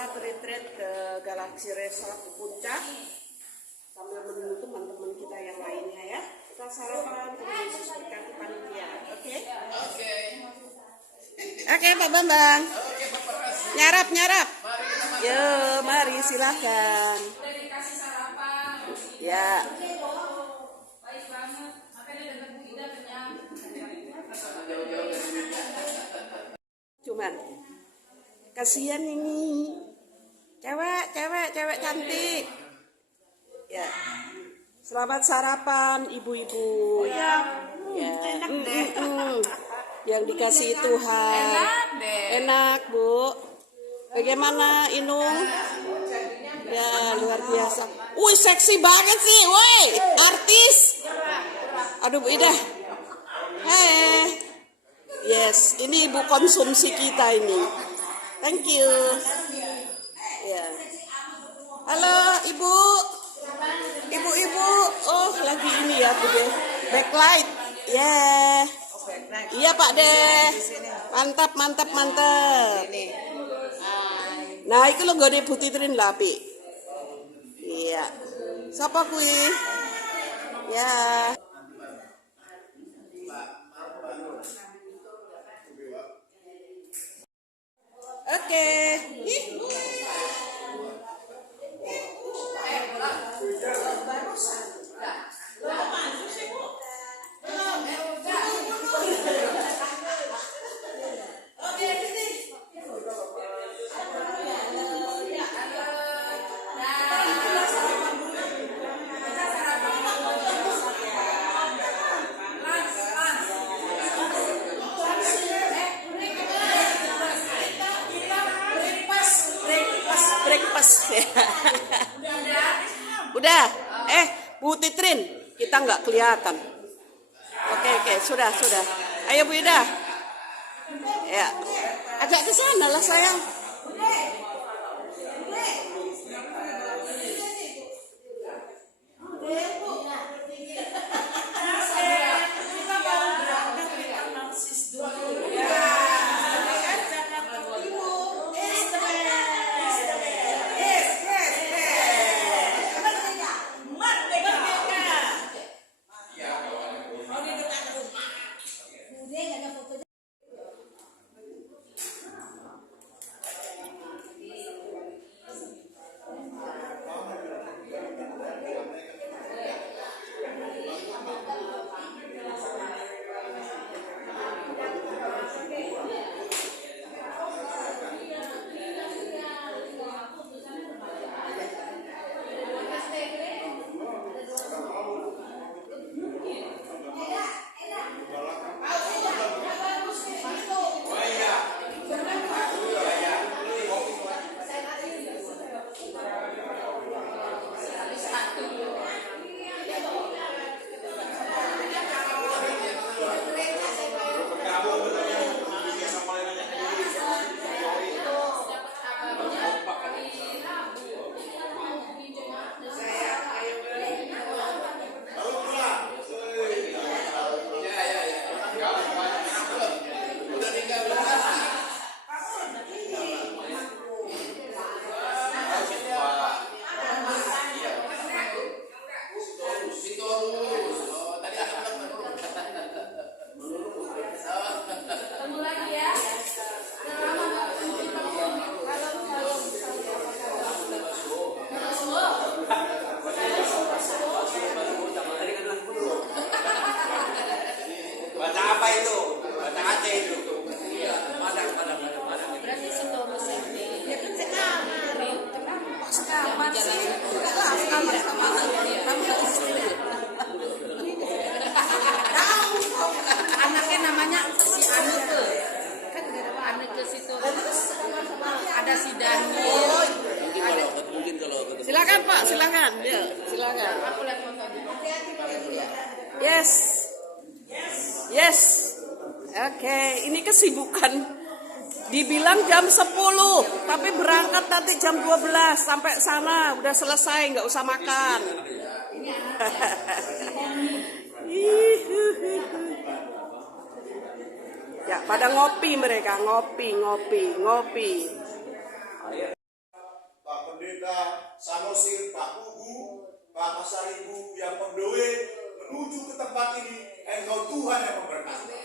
kita retreat ke Galaxy Resort di Puncak sambil menunggu teman-teman kita yang lainnya ya. Kita sarapan kemudian berkati panitia. Oke? Oke, Pak Bambang. Nyarap. Yo, mari silahkan. Ya. Cuman kasihan ini cewek cantik ya. Selamat sarapan ibu-ibu ya. Enak deh. Yang dikasih Tuhan enak Bu. Bagaimana Inung ya, luar biasa. Wih, seksi banget sih, woi, artis. Aduh Bu Ida. Yes, ini ibu konsumsi kita ini. Thank you. Ya. Halo Ibu. Ibu-ibu. Oh, lagi ini ya Bu De. Backlight. Yeah. Iya Pak De. Mantap. Nah, itu lo gak diputitrin lah, Pi. Iya. Siapa kui? Ya. Oke. Breakfast. Udah. Bu Titrin, kita nggak kelihatan. Oke, sudah. Ayo Bu Ida. Ya. Agak ke sana lah sayang. Anaknya namanya si Anike. Kan Anike situ. Ada si Daniel. Silakan Pak, silakan. Ya, silakan. Aku lihat fotonya. Yes. Oke, ini kesibukan. Dibilang jam 10, tapi berangkat nanti jam 12 sampai sana udah selesai, nggak usah makan. Ya, pada ngopi mereka, ngopi. Engkau Tuhan yang memberkati.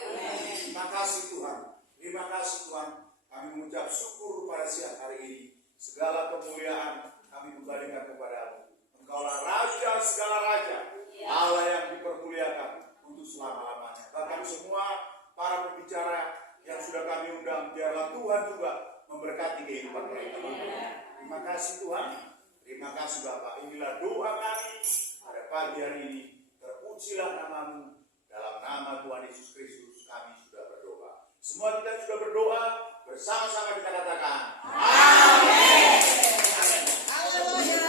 Terima kasih Tuhan. Terima kasih Tuhan. Kami mengucap syukur pada siang hari ini. Segala kemuliaan kami kembalikan kepadamu. Engkaulah Raja segala raja. Allah yang dipermuliakan untuk selama-lamanya. Bahkan semua para pembicara yang sudah kami undang, biarlah Tuhan juga memberkati kehidupan mereka. Terima kasih Tuhan. Terima kasih Bapak. Inilah doa kami pada pagi hari ini. Terpujilah namamu. Dalam nama Tuhan Yesus Kristus kami sudah berdoa. Semua kita sudah berdoa. Bersama-sama kita katakan amin. Haleluya.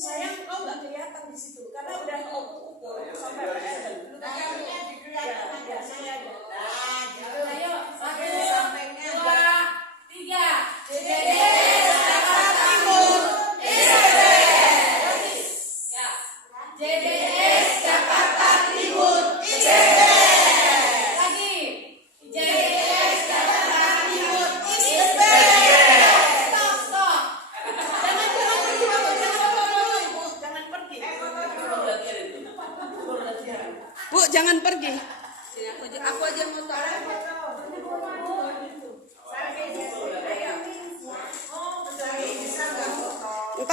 Sayang kau nggak kelihatan di situ karena udah ukur sampai ayo sampainya 2, 3 JDS Jakarta Timur ya JDS Jakarta Timur lagi JDS Jakarta Timur stop Bu, jangan pergi. aku aja mau tahu.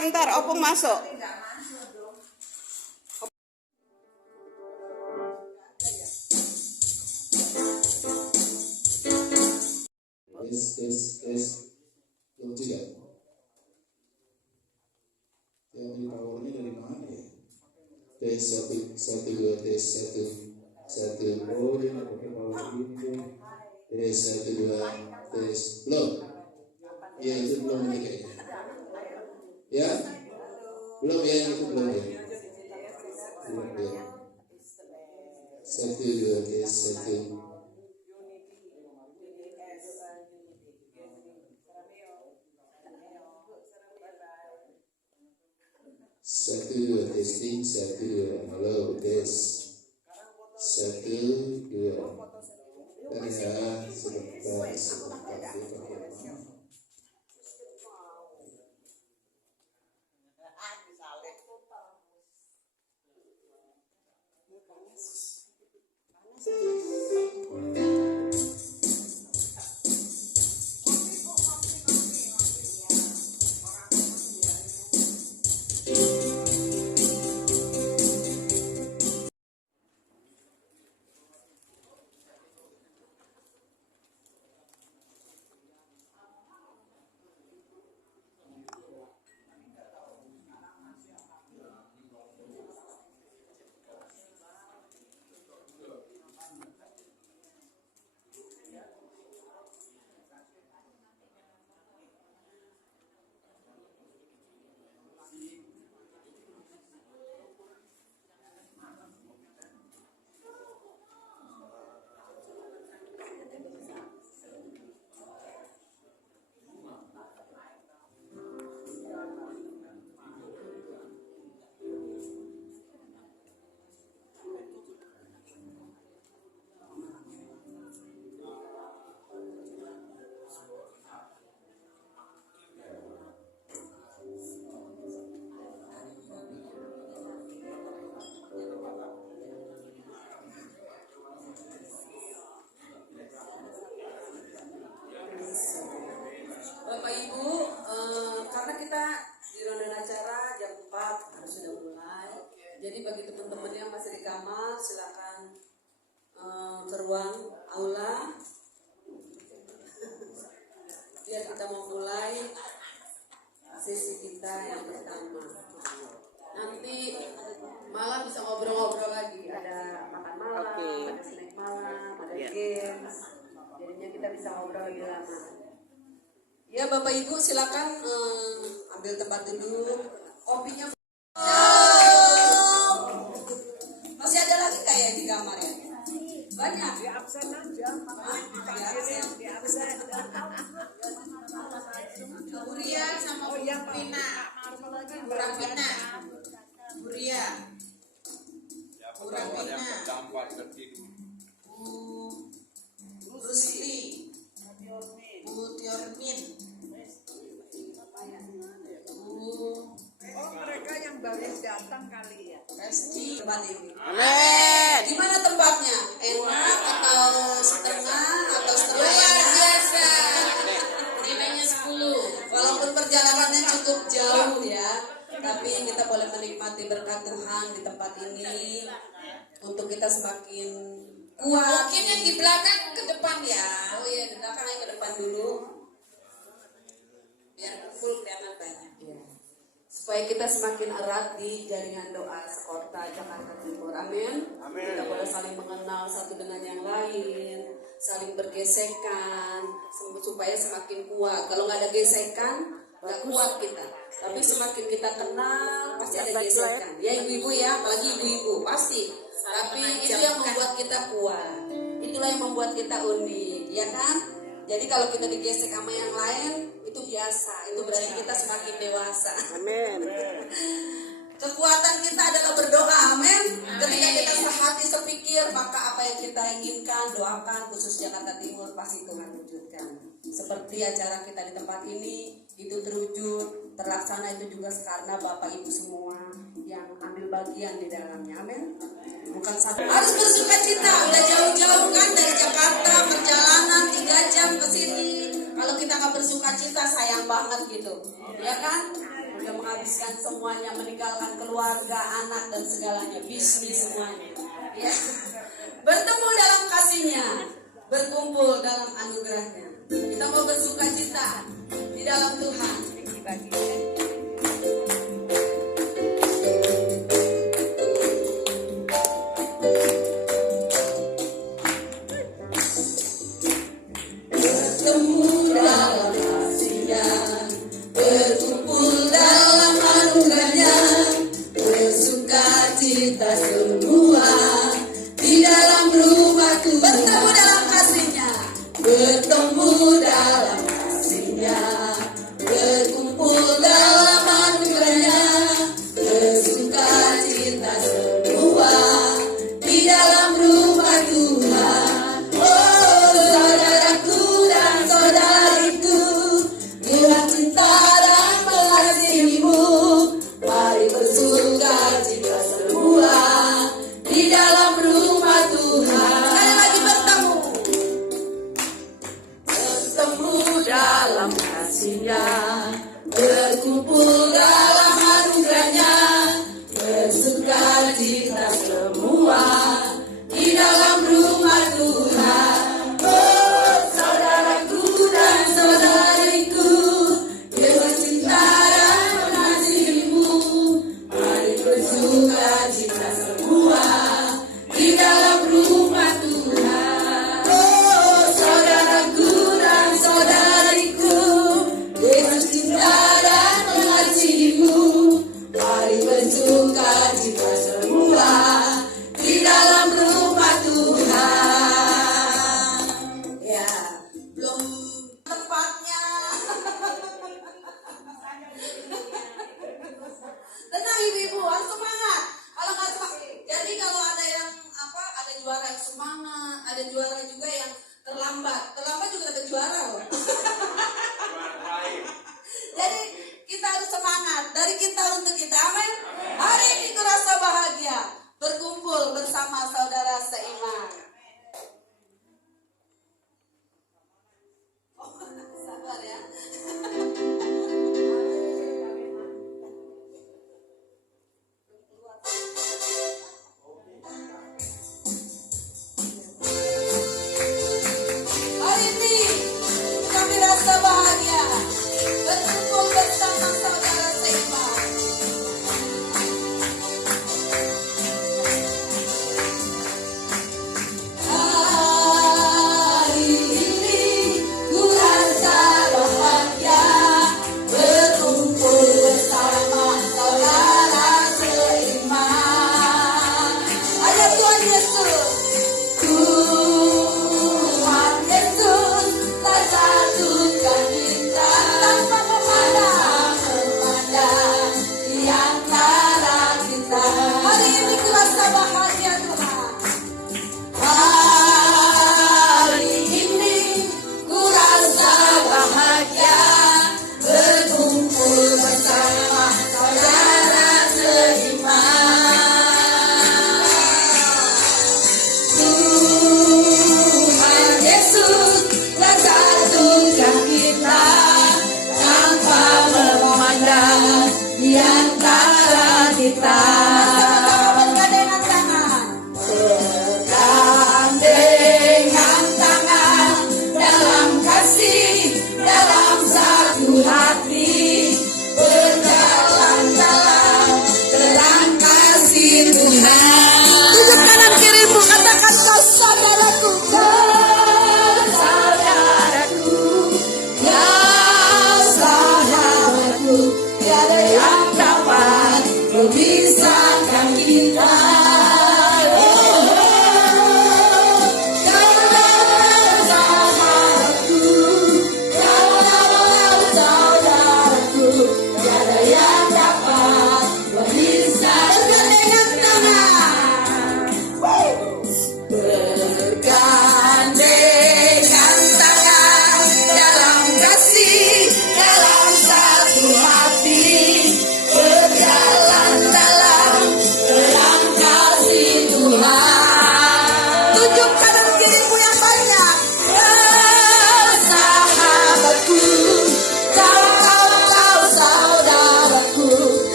Ntar, opung masuk. Tes, belum tidak? Yang di powernya dari mana ya? Tes 1, 2, tes 1, oh dia nggak pakai power ini. Tes 1, 2, tes, belum? Iya itu belum ini kayaknya. Ya? Belum ya, itu belum ya? Belum ya. 1, 2, tes 1. 1, 2, testing, 1, 2, halo, tes 1, 2. Ya, sebentar. Bapak Ibu, karena kita di rondaan acara jam 4 harus sudah mulai. Jadi bagi teman-teman yang masih di kamar, silakan ke ruang aula. Biar kita mau mulai sesi kita yang pertama. Nanti malam bisa ngobrol-ngobrol lagi. Ada makan malam, ada snack malam, ada games. Jadinya kita bisa ngobrol lebih lama. Ya Bapak Ibu silakan ambil tempat duduk. Kopinya masih ada lagi kayak di kamar ya? Banyak. Di absen aja. Di absen. Buria sama Pina. Kurang Pina. Buria. Kurang Pina. Rusli. Tiormin. Oh, mereka yang baru datang kali ya. Resti tempat ini. Amin. Gimana tempatnya? Enak atau setengah atau setengah? Luar biasa. Nilainya 10. Walaupun perjalanannya cukup jauh ya, tapi kita boleh menikmati berkat Tuhan di tempat ini untuk kita semakin kuat. Mungkin yang di belakang ke depan ya. Oh iya, di belakangnya ke depan dulu. Biar kumpul kelihatan banyak. Supaya kita semakin erat di jaringan doa sekota Jakarta Timur. Amin. Kita boleh saling mengenal satu dengan yang lain, saling bergesekan supaya semakin kuat. Kalau nggak ada gesekan, nggak kuat kita. Tapi semakin kita kenal, pasti ada gesekan. Ya ibu-ibu ya, apalagi ibu-ibu pasti. Tapi itu yang membuat kita kuat. Itulah yang membuat kita unik, ya kan? Jadi kalau kita digesek sama yang lain, itu biasa. Itu berarti kita semakin dewasa. Amin. Kekuatan kita adalah berdoa, amin. Ketika kita sehati sepikir, maka apa yang kita inginkan, doakan, khusus Jakarta Timur, pasti Tuhan wujudkan. Seperti acara kita di tempat ini, itu terwujud, terlaksana itu juga karena Bapak Ibu semua yang ambil bagian di dalamnya, amin. Bukan satu. Harus bersuka cita, udah jauh-jauh kan dari Jakarta, perjalanan 3 jam ke sini. Kalau kita nggak bersuka cita, sayang banget gitu, ya kan? Udah menghabiskan semuanya, meninggalkan keluarga, anak dan segalanya, bisnis semuanya. Ya, bertemu dalam kasihnya, berkumpul dalam anugerahnya. Kita mau bersuka cita di dalam Tuhan. Bertemu dalam kasihnya, berkumpul dalam anugerahnya, bersuka cita semua di dalam rumah Tuhan. Bertemu dalam kasihnya, bertemu dalam kasihnya, berkumpul dalam anugerahnya, bersuka cita semua di dalam rumah Tuhan. Oh saudaraku dan saudariku, bila cinta dan mengasihimu, mari bersuka cita semua di dalam rumah Tuhan. Sekali lagi bertemu dalam kasihnya, berkumpul dalam anugerahnya, bersuka cita semua di dalam rumah Tuhan. Oh saudaraku dan saudariku, bila cinta dan mengasihimu, mari bersuka cita semua di dalam rumah Tuhan. Oh saudaraku dan saudariku, bila cinta dan mengasihimu, mari bersuka cita semua di dalam rumah Tuhan. Ya, belum tempatnya. Tenang ibu-ibu, harus semangat. Kalau nggak semangat, jadi kalau ada yang ada juara yang semangat, ada juara juga yang terlambat. Terlambat juga ada juara loh. Jadi kita harus semangat dari kita untuk kita, amin. Hari ini kurasa bahagia berkumpul bersama saudara seiman. Oh, sabar ya. Hari ini kami rasa bahagia berkumpul bersama saudara seiman. Hari ini ku rasa bahagia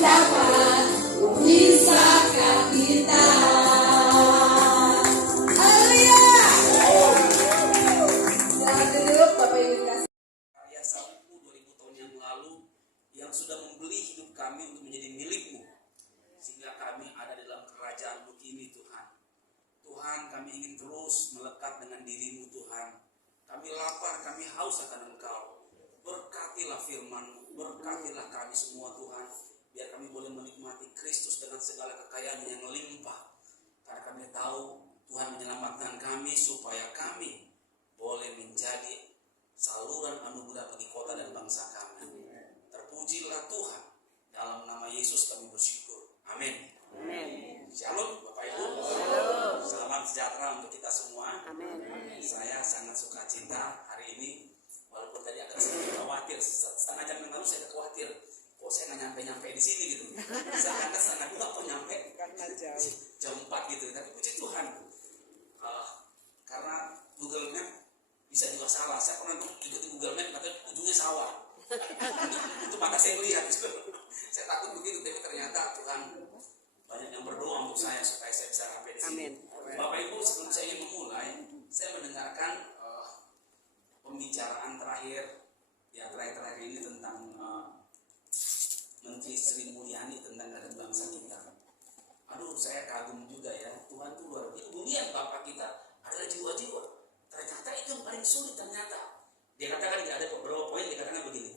dapat memisahkan kita. Haleluya. Selamat duduk Bapak Ibu dikasih. Karya salibmu 2000 tahun yang lalu yang sudah membeli hidup kami untuk menjadi milikmu, sehingga kami ada dalam kerajaanmu ini Tuhan. Tuhan, kami ingin terus melekat dengan dirimu Tuhan. Kami lapar, kami haus akan Engkau. Berkatilah firman-Mu, berkatilah kami semua Tuhan, biar kami boleh menikmati Kristus dengan segala kekayaan yang limpah. Karena kami tahu Tuhan menyelamatkan kami supaya kami boleh menjadi saluran anugerah bagi kota dan bangsa kami. Terpujilah Tuhan. Dalam nama Yesus kami bersyukur. Amin. Shalom Bapak Ibu. Salam sejahtera untuk kita semua. Saya sangat sukacita hari ini. Walaupun tadi agak sedikit khawatir, setengah jam yang lalu saya khawatir, kok saya nggak nyampe di sini gitu. Saya angkat setengah 2 kok nyampe jam 4 gitu. Tapi puji Tuhan, karena Google Map bisa juga salah. Saya pernah ikut di Google Map, tapi ujungnya sawah. Itu mata saya melihat. Saya takut begitu, tapi ternyata Tuhan banyak yang berdoa untuk saya supaya saya bisa sampai di sini. Bapak Ibu, sebelum saya ingin memulai, saya mendengarkan pembicaraan terakhir ini tentang Menteri Sri Mulyani tentang keadaan bangsa kita. Aduh, saya kagum juga ya. Tuhan itu luar biasa. Kemudian Bapak kita adalah jiwa-jiwa. Ternyata itu yang paling sulit ternyata. Dia katakan ada beberapa poin, dia katakan begini.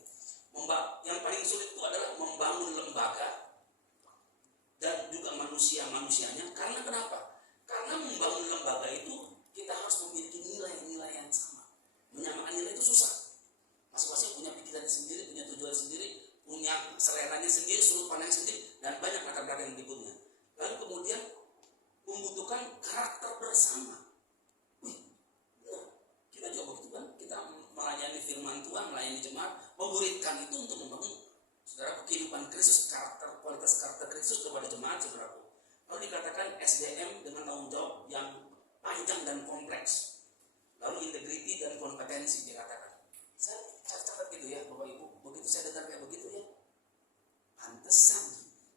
Yang paling sulit itu adalah membangun lembaga dan juga manusianya. Karena kenapa? Karena membangun lembaga itu kita harus memiliki nilai-nilai yang sama. Menyamakan nilai itu susah. Masing-masing punya pikiran sendiri, punya tujuan sendiri, punya seleranya sendiri, sudut pandang sendiri, dan banyak latar belakang yang berikutnya. Lalu kemudian membutuhkan karakter bersama. Kita juga begitu kan? Kita melayani firman Tuhan, melayani jemaat, memuridkan itu untuk membangun saudara kehidupan Kristus, kualitas karakter Kristus kepada jemaat saudaraku. Lalu dikatakan SDM dengan tanggung jawab yang panjang dan kompleks. Lalu integriti dan kompetensi dikatakan. Saya catat gitu ya Bapak Ibu. Begitu saya dengar kayak begitu ya, pantesan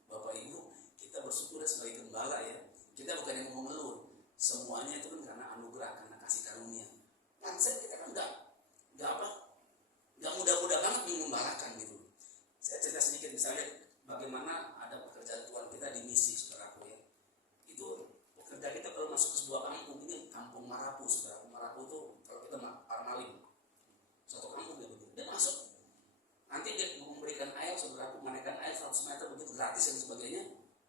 Bapak Ibu kita bersyukur sebagai gembala ya. Kita bukan yang mau mengeluh. Semuanya itu kan karena anugerah, karena kasih karunia. Pantesan kita kan nggak mudah-mudah banget mengembalakan gitu. Saya cerita sedikit misalnya bagaimana ada pekerjaan Tuhan kita di misi saudaraku ya. Itu pekerja kita kalau masuk ke sebuah kampung, ini kampung Marapu saudaraku. Marapu itu kalau kita Parmalim, satu kampung ya begitu. Dia masuk, nanti dia memberikan air saudaraku, menaikkan air 100 meter begitu gratis dan sebagainya.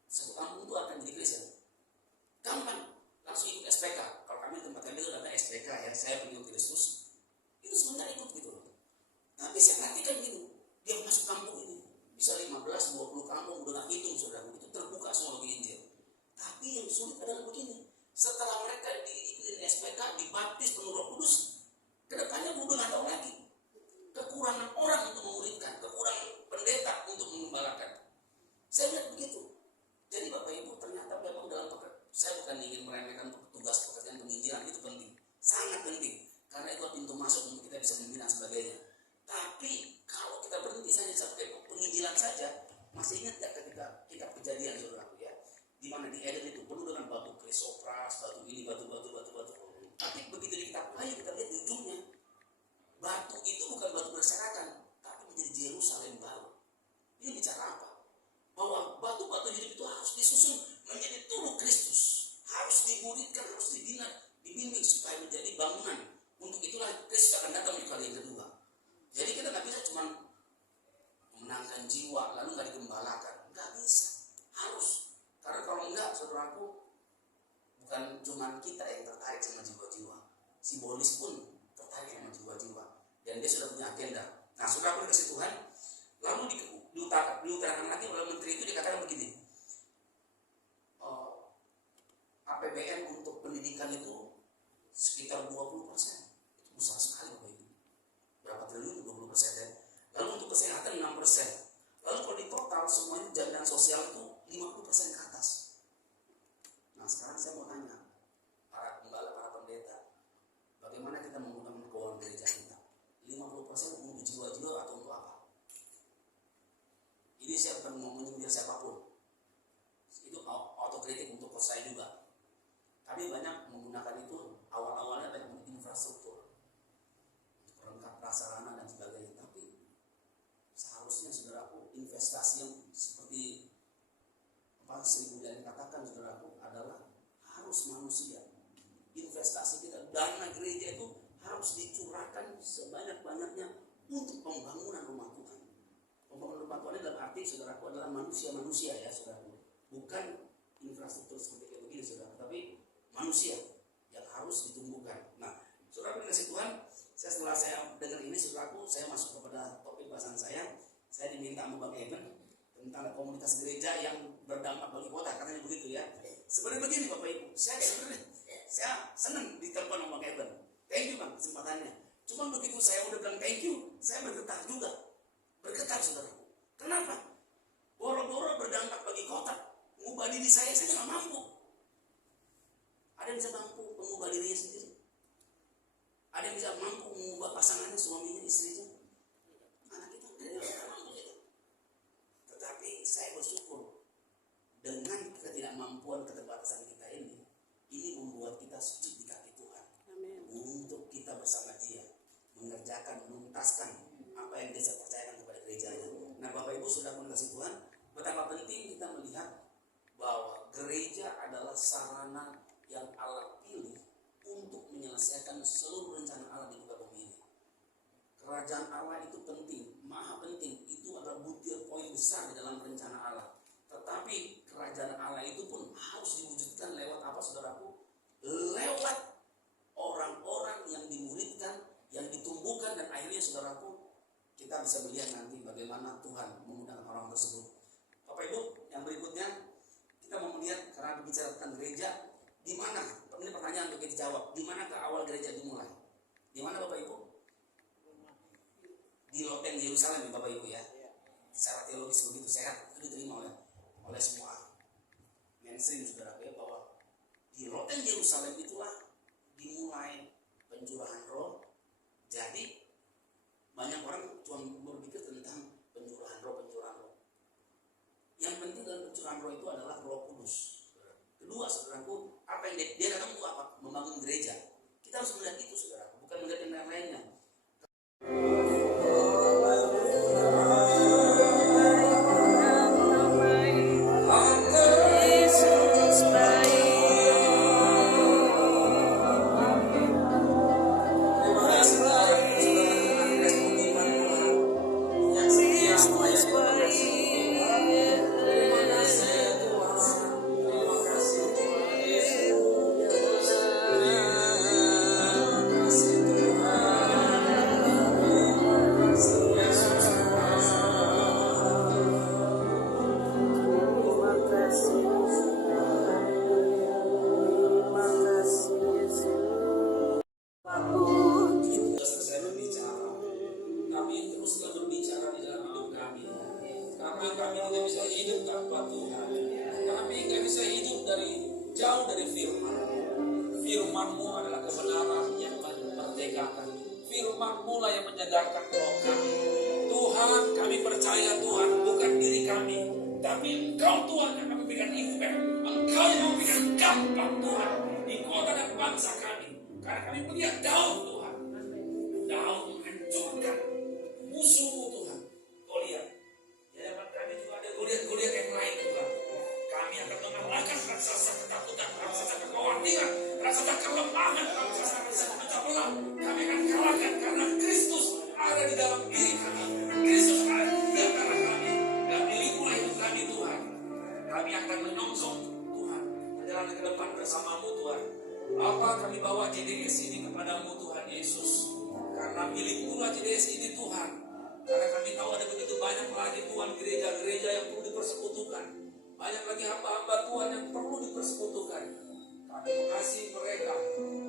Satu kampung itu akan jadi Kristen. Gampang, langsung ikut SPK. Kalau kami tempat kami itu ada SPK ya, saya pengikut Kristus. Itu sebenarnya ikut gitu loh. Tapi saya perhatikan gitu, dia masuk kampung ini bisa 15-20 kampung udah nggak hitung saudara, itu terbuka semua bagi Injil. Tapi yang sulit adalah begini, setelah mereka diikutin SPK, dibaptis penuh Roh Kudus, kedepannya udah nggak tahu lagi. Kekurangan orang untuk memuridkan, kekurangan pendeta untuk mengembalakan. Saya lihat begitu. Jadi Bapak Ibu ternyata memang dalam saya bukan ingin meremehkan tugas pekerjaan penginjilan, itu penting, sangat penting, karena itu pintu masuk untuk kita bisa membina sebagainya. Tapi kalau kita berhenti saja sampai penginjilan saja, masih ingat tidak ketika kitab Kejadian saudaraku ya, di mana di Eden itu penuh dengan batu krisopras, batu ini, batu. Tapi begitu di kitab Wahyu kita lihat di ujungnya, batu itu bukan batu berserakan, tapi menjadi Yerusalem baru. Ini bicara apa? Bahwa batu-batu hidup itu harus disusun menjadi tubuh Kristus, harus dimuridkan, harus dibina, dibimbing supaya menjadi bangunan. Untuk itulah Kristus akan datang di kali yang kedua. Jadi kita nggak bisa cuma memenangkan jiwa lalu nggak digembalakan, nggak bisa, harus. Karena kalau enggak, saudaraku, bukan cuma kita yang tertarik sama jiwa-jiwa, simbolis pun tertarik sama jiwa-jiwa, dan dia sudah punya agenda. Nah, saudaraku dikasih Tuhan, lalu diutarakan lagi oleh menteri itu dikatakan begini, APBN untuk pendidikan itu sekitar 20%, itu besar sekali Bapak Ibu. Berapa triliun? 20% ya. Lalu untuk kesehatan 6%. Lalu kalau di total semuanya jaminan sosial itu 50% ke atas. Nah sekarang saya mau tanya para pembala, para pendeta, bagaimana kita menggunakan keuangan gereja kita? 50% untuk jiwa-jiwa atau untuk apa? Ini saya bukan mau menyindir siapa investasi yang seperti apa Sri Mulyani katakan saudaraku adalah harus manusia. Investasi kita, dana gereja itu harus dicurahkan sebanyak-banyaknya untuk pembangunan rumah Tuhan. Pembangunan rumah Tuhan dalam arti saudaraku adalah manusia-manusia ya saudaraku, bukan infrastruktur seperti kayak begini saudara, tapi manusia yang harus ditumbuhkan. Nah, saudara kasih Tuhan, setelah saya dengar ini saudaraku, saya masuk kepada topik bahasan saya diminta sama Bang Eben tentang komunitas gereja yang berdampak bagi kota, katanya begitu ya. Sebenarnya begini Bapak Ibu, saya senang ditelepon sama Bang Eben. Thank you Bang kesempatannya. Cuma begitu saya udah bilang thank you, saya bergetar juga. Bergetar saudaraku. Kenapa? Boro-boro berdampak bagi kota, mengubah diri saya nggak mampu. Ada yang bisa mampu mengubah dirinya sendiri? Ada yang bisa mampu mengubah pasangannya, suaminya, istrinya? Anak kita nggak mampu gitu. Tetapi saya bersyukur dengan ketidakmampuan keterbatasan kita ini membuat kita sujud di kaki Tuhan. Amin. Untuk kita bersama Dia mengerjakan, menuntaskan apa yang Dia percayakan kepada gerejanya. Nah, Bapak Ibu sudah mengasihi Tuhan, betapa penting kita melihat bahwa gereja adalah sarana yang Allah pilih untuk menyelesaikan seluruh rencana Allah di muka bumi ini. Kerajaan Allah itu penting, maha penting. Itu adalah butir poin besar di dalam rencana Allah. Tetapi kerajaan Allah itu pun harus diwujudkan lewat apa saudaraku? Lewat orang-orang yang dimuridkan, yang ditumbuhkan, dan akhirnya saudaraku kita bisa melihat nanti bagaimana Tuhan menggunakan orang tersebut. Bapak Ibu, yang berikutnya kita mau melihat karena bicara tentang gereja, di mana? Ini pertanyaan untuk dijawab. Di mana ke awal gereja dimulai? Di mana Bapak Ibu? Di loteng Yerusalem, Bapak Ibu ya. Secara teologis begitu sehat itu diterima oleh semua mainstream saudara ya, bahwa di loteng Yerusalem itulah dimulai pencurahan roh. Jadi banyak orang cuma berpikir tentang pencurahan roh. Yang penting dalam pencurahan roh itu adalah Roh Kudus. Kedua, saudaraku, apa yang dia datang untuk apa? Membangun gereja. Kita harus melihat itu, saudaraku, bukan melihat yang lain-lainnya. Yesus baik. Firman-Mu adalah kebenaran yang memerdekakan. Firman-Mu lah yang menyadarkan roh kami. Tuhan, kami percaya Tuhan, bukan diri kami, tapi Engkau Tuhan yang memberikan impact. Engkau yang memberikan dampak Tuhan di kota dan bangsa kami. Karena kami melihat Daud Tuhan. Daud menghancurkan musuh-Mu Tuhan. Goliat. Di hadapan kami juga ada Goliat yang lain Tuhan. Kami akan mengalahkan raksasa ketakutan, raksasa kekhawatiran, raksasa kelemahan, raksasa pecah belah. Kami akan kalahkan karena Kristus ada di dalam diri kami. Kristus ada di antara kami. Dan milikmu hidup kami Tuhan. Kami akan menyongsong Tuhan, berjalan ke depan bersama-Mu Tuhan. Bapa, kami bawa JDS ini kepadamu Tuhan Yesus. Karena milikmu lah JDS ini Tuhan. Karena kami tahu ada begitu banyak lagi Tuhan gereja-gereja yang perlu dipersekutukan. Banyak lagi hamba-hamba Tuhan yang perlu dipersekutukan. Kami mengasihi mereka.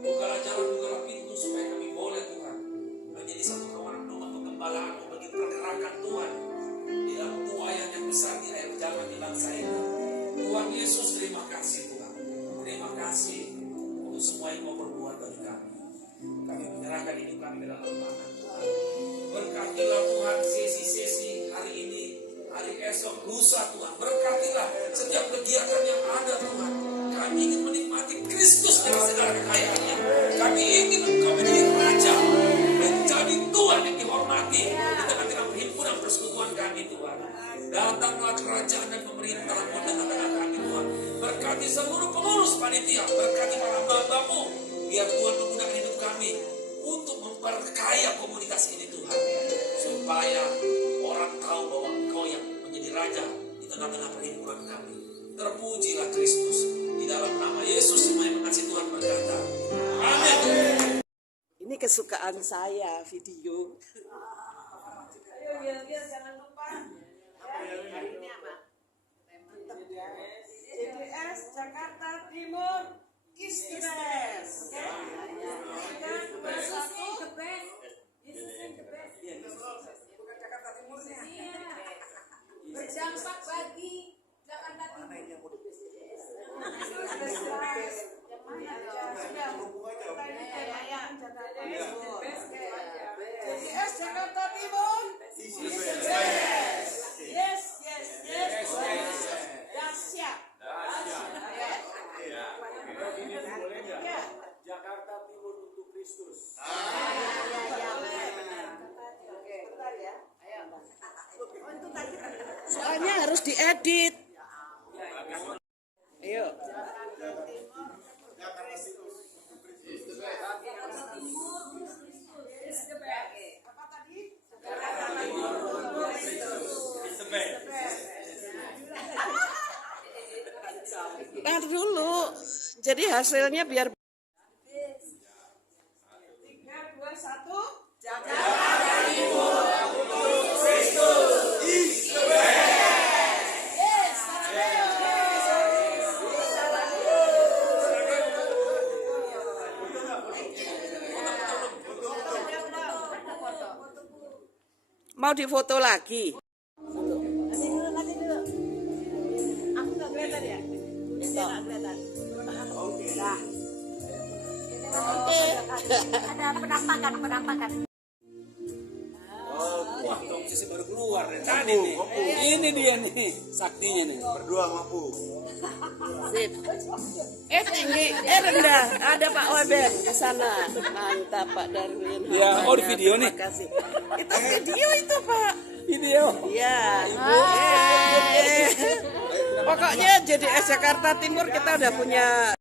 Bukalah jalan, bukalah pintu supaya kami boleh Tuhan menjadi satu kawanan domba pengembalaan bagi pergerakan Tuhan di dalam tuayan yang besar di air jalan di bangsa ini. Tuhan Yesus, terima kasih Tuhan. Terima kasih untuk semua yang mau berbuat bagi kami. Kami menyerahkan hidup kami ke dalam tangan Tuhan. Berkatilah Tuhan sesi-sesi hari ini, hari esok, lusa Tuhan. Berkatilah setiap kegiatan yang ada Tuhan. Kami ingin menikmati Kristus dengan segala kekayaannya. Kami ingin Engkau menjadi Raja, menjadi Tuhan yang dihormati di tengah-tengah perhimpunan persekutuan kami Tuhan. Dan berkati seluruh pengurus panitia, berkati para hamba-Mu, biar Tuhan menggunakan hidup kami untuk memperkaya komunitas ini Tuhan, supaya orang tahu bahwa Engkau yang menjadi Raja di tengah-tengah perhimpunan kami. Terpujilah Kristus. Di dalam nama Yesus semua yang mengasihi Tuhan berkata, amin. Ini kesukaan saya video. Ayo biar jangan lupa. JDS Jakarta Timur is the best. Oke? 3, 2, 1. Bukan Jakarta Timurnya. Berdampak bagi Jakarta Timur. JDS Jakarta Timur is the best. Yes. Dahsyat. Jakarta Timur untuk Kristus. Soalnya harus diedit. Ayo. Ntar dulu. Jadi hasilnya biar 3, 2, 1. mau difoto lagi. Aku nggak kelihatan ya? Dia nggak kelihatan. Oke. Ada penampakan. Wah, Tom Sisi baru keluar dari tadi nih. Ini dia nih, saktinya nih. Berdua mampu. Sip. Tinggi, rendah. Ada Pak Weber di sana. Mantap Pak Darwin. Ya, oh di video nih. Terima kasih. Itu video itu Pak. Video. Iya. Pokoknya JDS Jakarta Timur kita udah punya.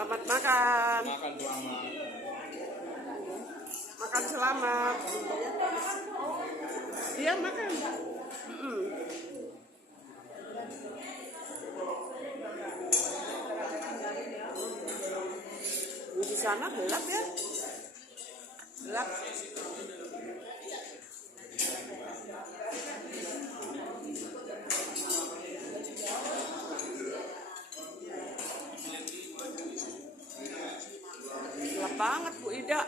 Selamat makan. Makan selamat. Makan selamat. Iya makan. Di sana gelap ya. Gelap. Gelap banget Bu Ida.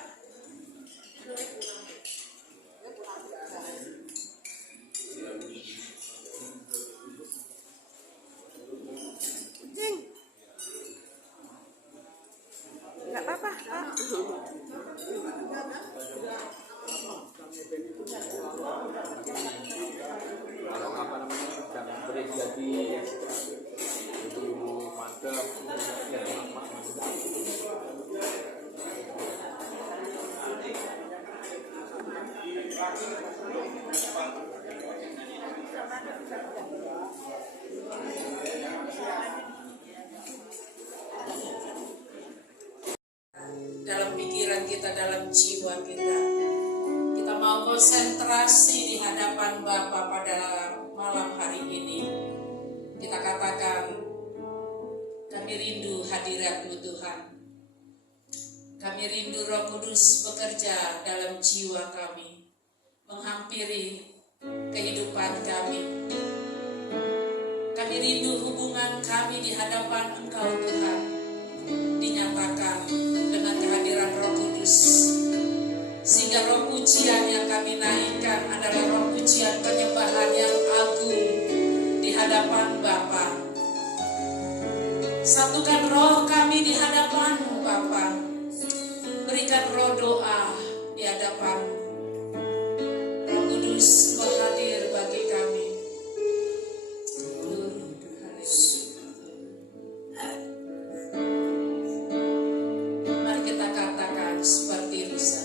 Kucing. Enggak apa-apa. Kalau apa namanya jangan break jadi itu mantap ya mak dalam pikiran kita, dalam jiwa kita. Kita mau konsentrasi di hadapan Bapa pada malam hari ini. Kita katakan, kami rindu hadirat-Mu Tuhan. Kami rindu Roh Kudus bekerja dalam jiwa kami, menghampiri kehidupan kami. Kami rindu hubungan kami di hadapan Engkau Tuhan dinyatakan dengan kehadiran Roh Kudus, sehingga roh pujian yang kami naikkan adalah roh pujian penyembahan yang agung di hadapan Bapa. Satukan roh kami di hadapan-Mu Bapa. Berikan roh doa di hadapan Roh Kudus, Engkau hadir bagi kami. Mari kita katakan seperti Rusa.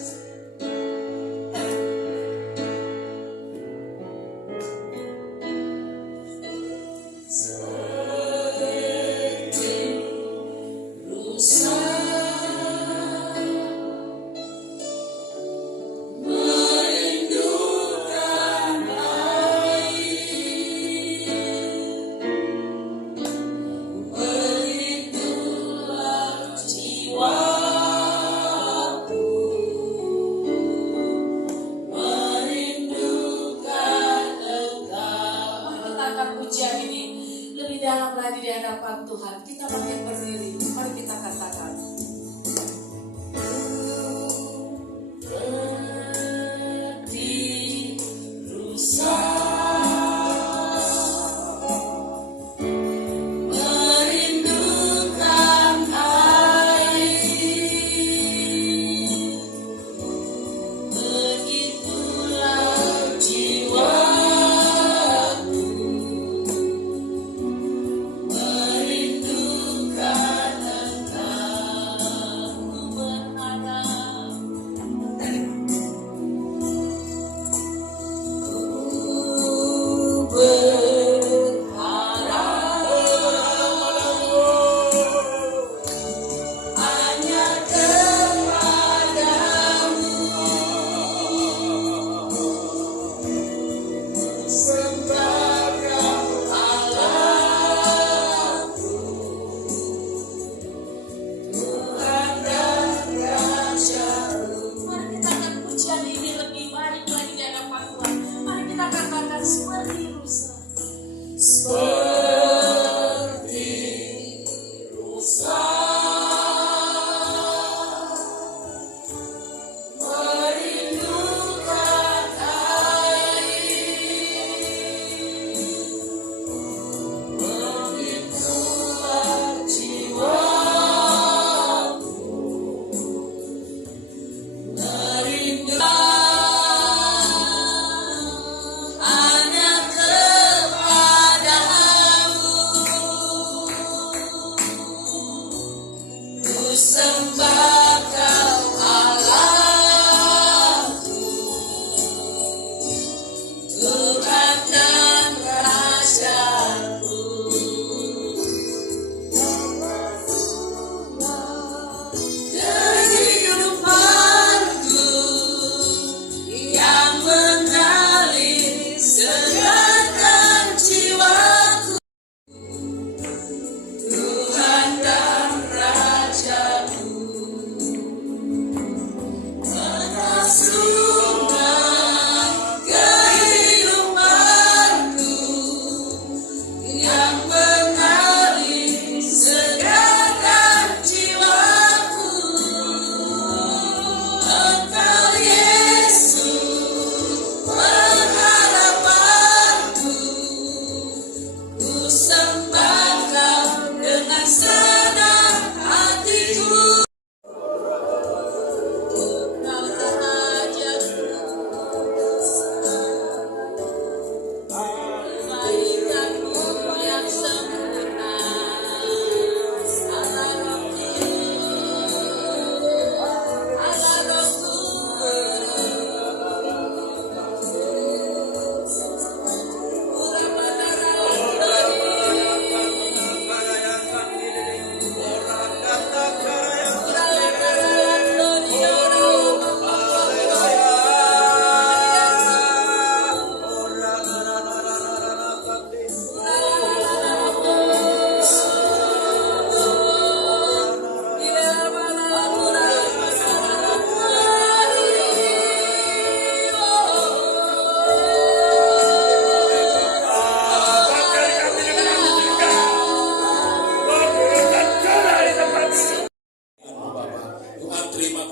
Dalam lagi di hadapan Tuhan, kita makin berdiri. Mari kita katakan.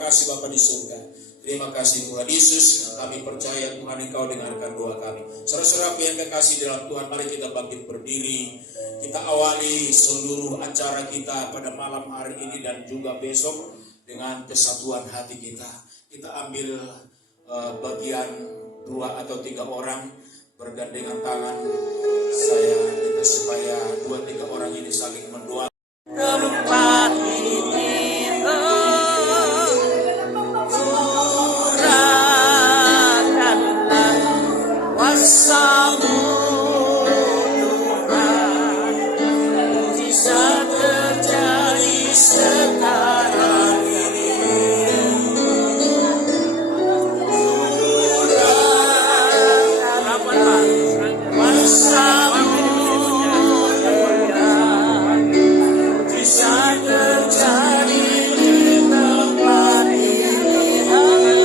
kasih Bapa di surga. Terima kasih Tuhan Yesus, kami percaya Tuhan Engkau dengarkan doa kami. Saudara-saudara yang kekasih dalam Tuhan, mari kita bangkit berdiri. Kita awali seluruh acara kita pada malam hari ini dan juga besok dengan kesatuan hati kita. Kita ambil bagian 2 atau 3 orang bergandengan tangan. Saya minta supaya 2-3 orang ini saling mendoakan. Tempat ini curahkanlah kuasa-Mu Tuhan, bisa terjadi sekarang ini. Curahkanlah kuasa-Mu bisa terjadi di tempat ini. Curahkanlah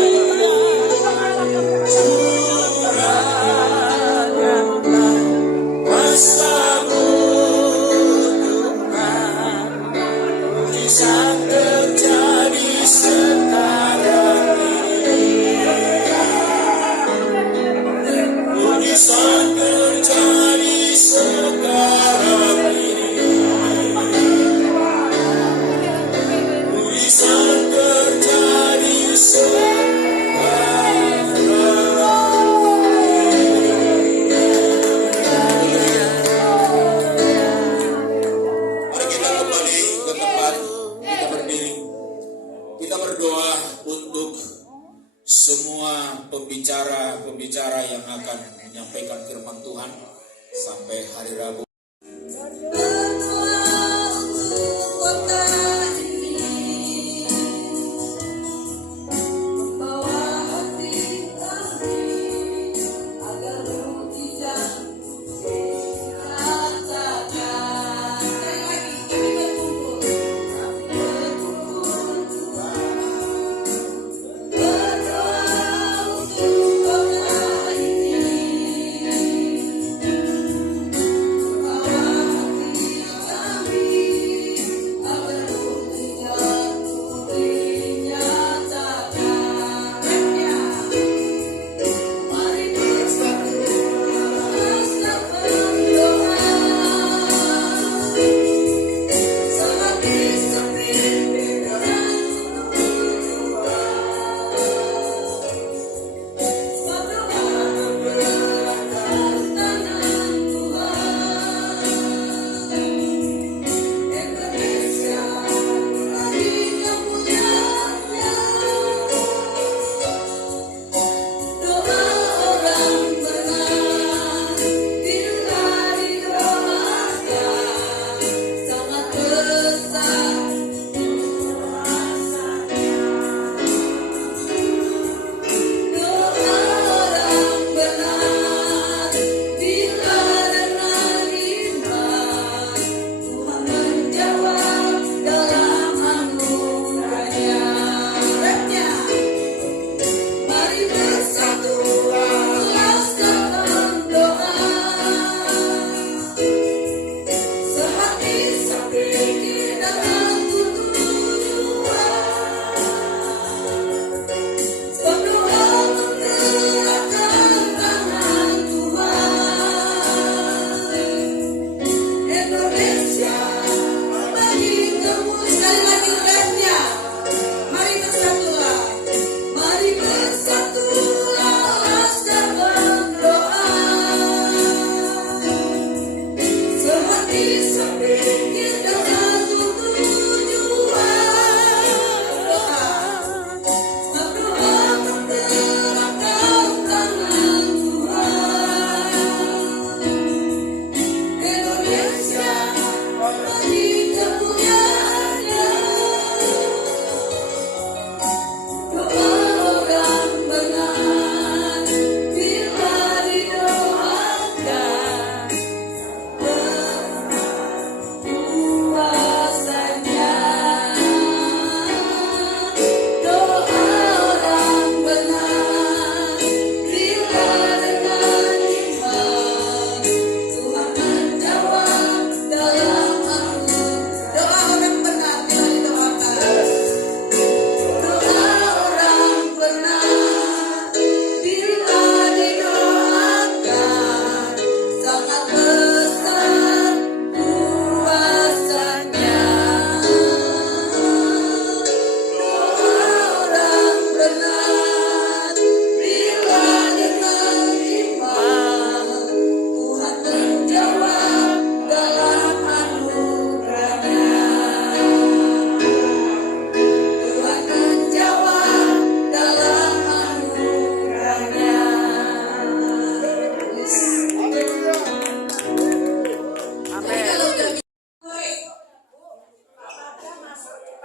kuasa-Mu Tuhan, bisa terjadi sekarang ini. Bisa terjadi sekarang ini. Bisa terjadi sekarang. Mari kita kembali ke tempat, kita berdiri. Kita berdoa untuk semua pembicara-pembicara yang akan menyampaikan firman Tuhan sampai hari Rabu.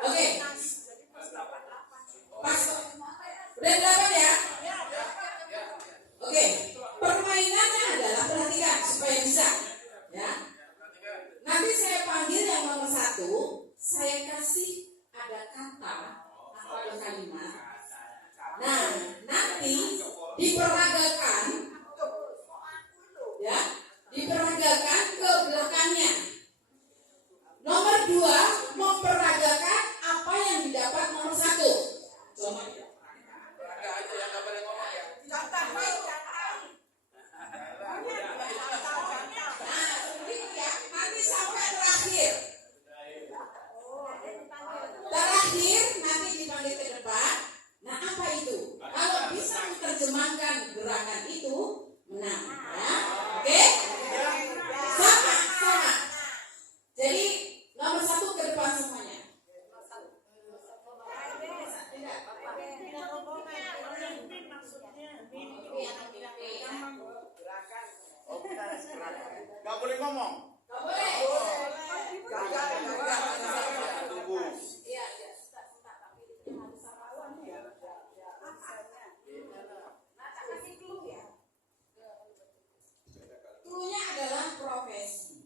Oke. Pas. Udah 8 ya? Oke. Permainannya adalah, perhatikan supaya bisa. Ya. Nanti saya panggil yang nomor 1, saya kasih ada kata atau kalimat. Nah, nanti diperagakan, ya, diperagakan ke belakangnya. Nomor 2 memperagakan apa yang didapat nomor 1. Coba. Nanti sampai terakhir. Terakhir nanti dipanggil ke depan. Nah, apa itu? Kalau bisa menerjemahkan gerakan itu, menang. Ya, oke? Sama. Jadi nomor 1 ke depan semuanya. Gak boleh ngomong. Gak boleh. Tunggu. Cluenya adalah profesi.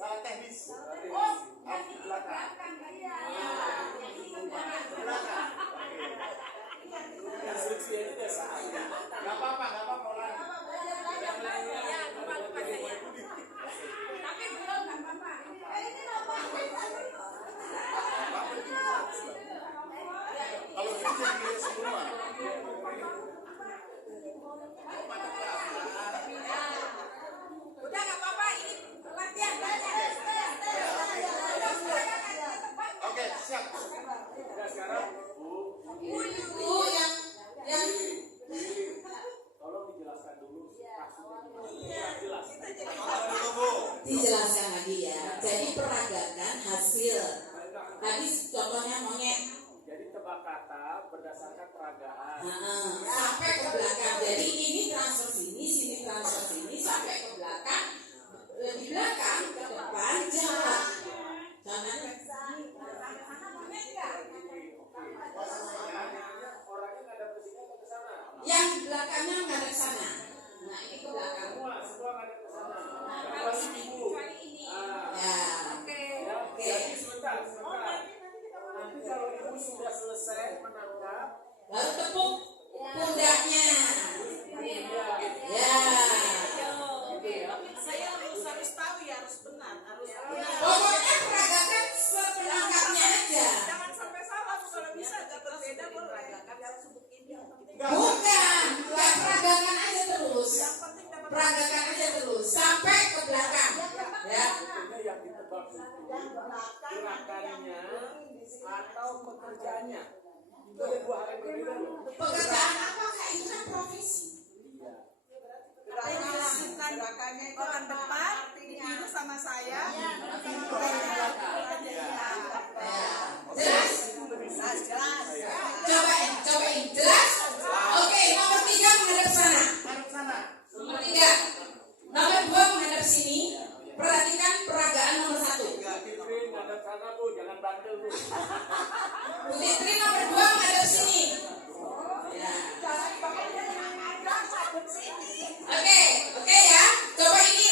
Salah teknis. Gak apa-apa. Kalau gitu jadi semua. Udah nggak apa-apa, ini latihan. Oke, siap. Bu yang Tolong dijelaskan dulu maksudnya. Jelas. dijelaskan lagi ya. Jadi peragakan hasil. Tadi contohnya monyet. Jadi tebak kata berdasarkan peragaan. Sampai ke belakang. Jadi ini transfer sini transfer sini sampai ke belakang. Di belakang ke depan jalan. Jangan Orangnya ngadap ke sini atau ke sana? yang di belakangnya nggak ke sana. Nah ini ke belakang. Semua ngadap ke sana. Kalau ibu. Ya. Ya, Oke. jadi sebentar. Nanti kalau ibu sudah selesai menangkap, Baru tepuk pundaknya. Ya. Saya harus tahu ya, harus benar. Pokoknya peragakan seperangkatnya aja. Jangan sampai salah, kalau bisa agak berbeda boleh. Bukan, nggak peragakan aja terus. Peragakan aja terus sampai ke belakang. Ya. tentunya yang ditebak itu gerakannya atau pekerjaannya. Itu ada 2 hal yang berbeda loh. Pekerjaan apakah itu kan profesi? Gerakannya itu kan depan, biru sama saya. Jelas? Cobain. Jelas? Oke, nomor 3 menghadap sana. Nomor 3. Nomor 2 menghadap sini. Perhatikan peragaan nomor 1. Fitri ngadap sana Bu, jangan bandel Bu. Bu Fitri nomor 2 menghadap sini. Ya. Oke ya. Coba ini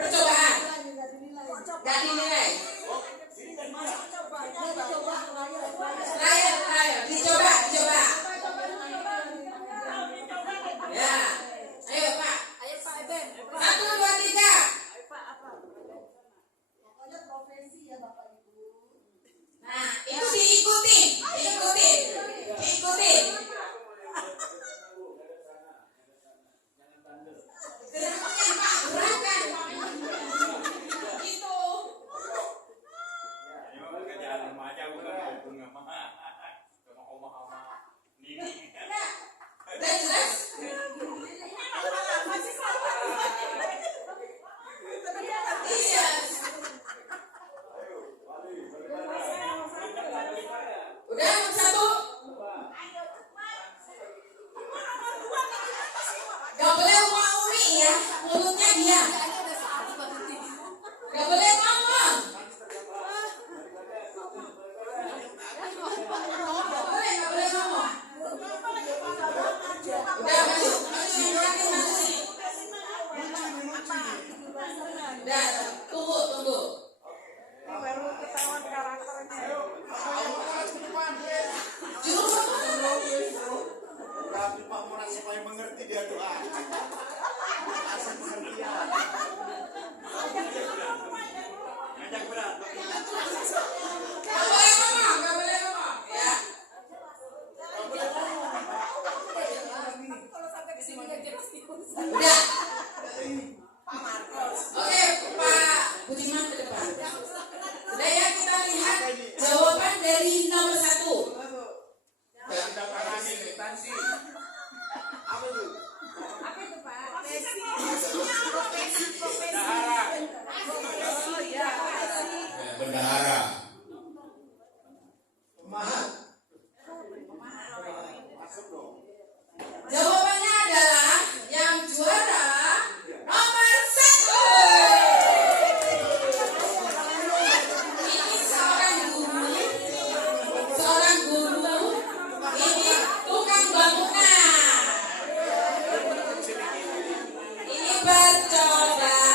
percobaan. Gak dinilai. Gak boleh ngomong. Gak boleh ngomong. Udah masuk yang terakhir masuk sini. Udah, tunggu. Baru ketahuan karakternya. Tapi Pak Murat supaya mengerti dia doa. Asal pengertian. Ngajak berat. Gak boleh ngomong, ya. Udah. Oke, Pak Budiman ke depan. Udah ya, kita lihat jawaban dari nomor 1. Kita tangani Tansi. Apa itu? Apa itu Pak? Dahara. Oh iya. Bendahara. Masuk dong. Jawabannya adalah yang juara nomor 1. Ini seorang guru. Ini tukang bangunan. Ini percobaan.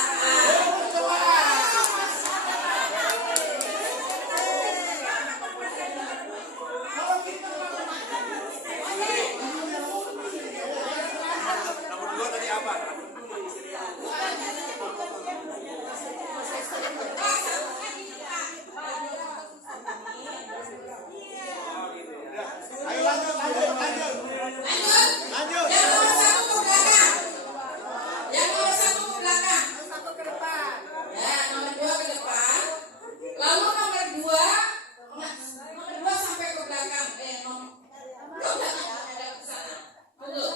Nomor 2 tadi apa? Ayo lanjut. Lanjut. Yang nomor 1 ke belakang. Yang nomor 1 ke belakang. Ya, nomor 2 ke depan. Lalu nomor 2 sampai ke belakang. Ke belakang. Ke sana. Tunggu.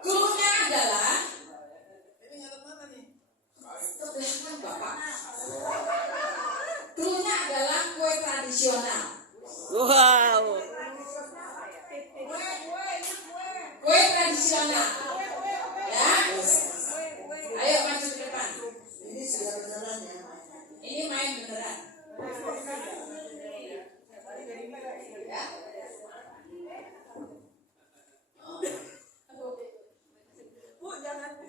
Cluenya adalah ke belakang, Bapak. Cluenya adalah kue tradisional. Wow. Kue tradisional. Ya. Ayo maju ke depan. Ini sudah beneran ya. Ini main beneran. Ya.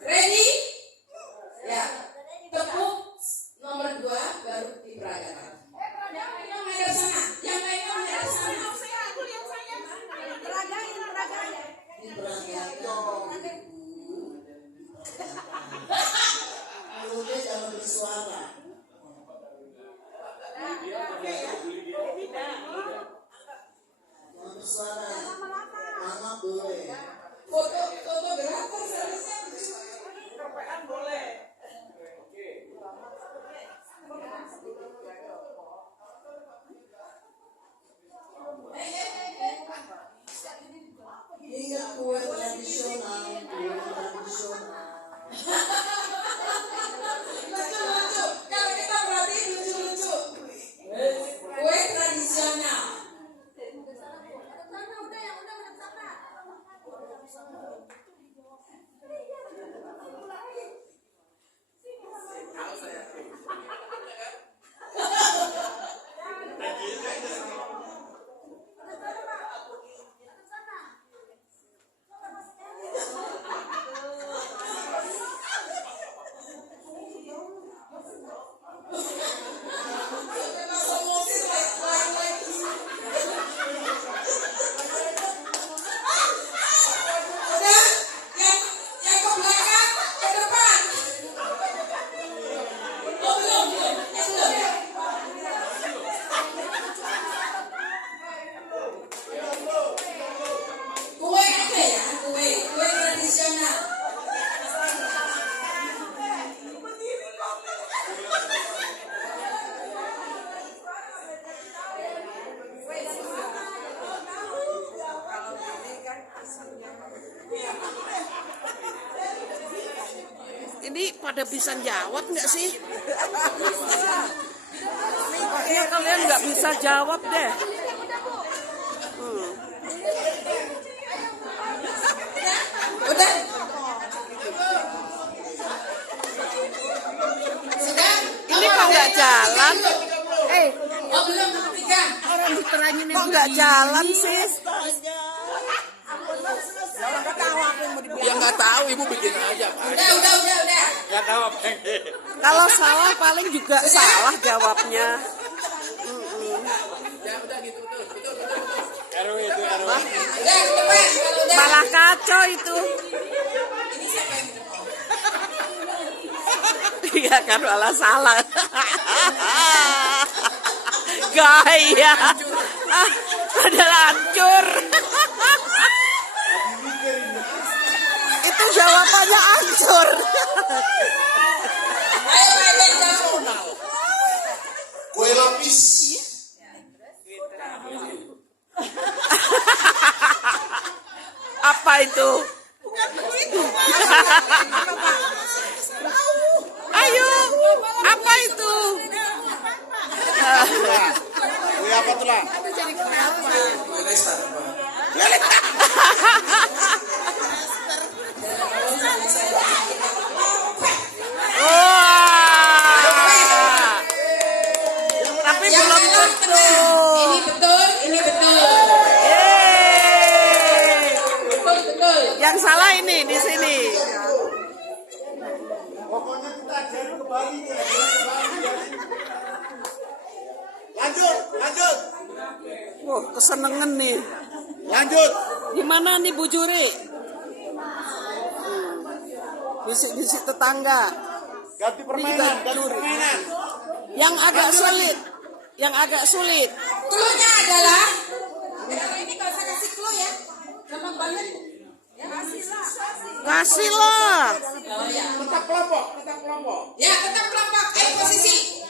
Ready? Ya. Tepuk nomor 2 baru diperagakan. Yang menghadap sana. Yang lainnya menghadap sana. Diperagakan. Mulutnya jangan bersuara. Jangan bersuara. Mama boleh. Fotografer seharusnya Kerpean boleh. Ingat kue tradisional. lucu. Kalau kita perhatiin lucu-lucu. Kue tradisional. Udah, yang ke belakang, ke depan. Oh belum ya. Kue aja ya, kue tradisional. Ini pada bisa jawab nggak sih? Kayaknya kalian nggak bisa jawab deh. Udah. kok nggak jalan? Oh belum ketiga. Orang diterangin Kok nggak jalan sih? Ya nggak tahu, ibu bikin aja. Udah. Nggak tahu apa yang Kalau salah paling juga salah jawabnya. Ya udah gitu betul. RW itu RW. Udah ke depan. Kalau udah. Malah kacau itu. Ini siapa yang di depan? Iya kan malah salah. Gaya. Padahal hancur. Itu jawabannya hancur. Ayo Eben jawab. Kue lapis. Apa itu? Ayo, apa itu? Kue apa tuh lah? Wah. Tapi Yang belum kanan tentu. tenang. Ini betul. Yeay. Betul. Yang salah ini di sini. Pokoknya kita ajarin ke Bali ya. Lanjut. Wah, kesenengan nih. Lanjut. Gimana nih Bu Juri? Bisik-bisik tetangga. Ganti permainan. Yang agak sulit. Cluenya adalah ini kalau saya kasih clue ya. Gampang banget. Ya Kasihlah. Oh ya. Tetap kelompok. Ya, tetap kelompok. Ayo posisi.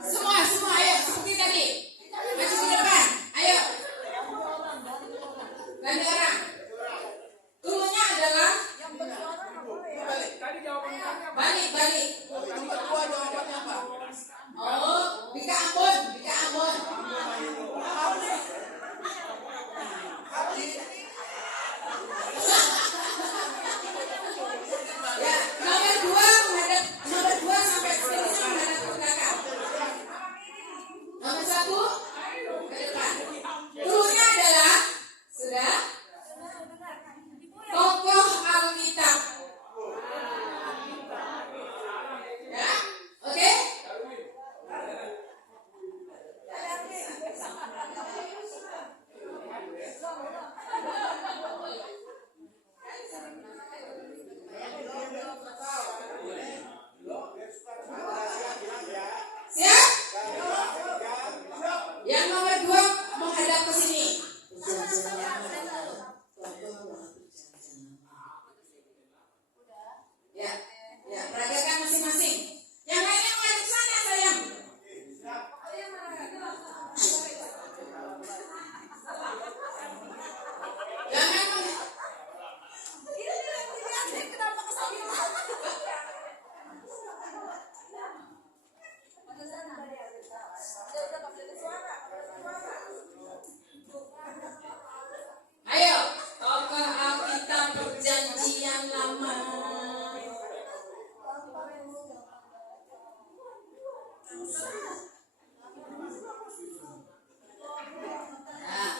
Semua ayo seperti tadi. Maju ke depan. Ayo. Ganti orang. Cluenya adalah balik. Oh, Bika Ambon. Ya, nomor 2 sampai seterusnya menghadap ke belakang. Nomor 1 ke depan. Cluenya adalah sudah tokoh Alkitab. Ya, oke? Siap? Yang nomor 2 menghadap ke sini. Ya, peragakan masing-masing. Yang lainnya menghadap sana, sayang. Jangan Ayo, tokoh Alkitab Perjanjian Lama. Nah.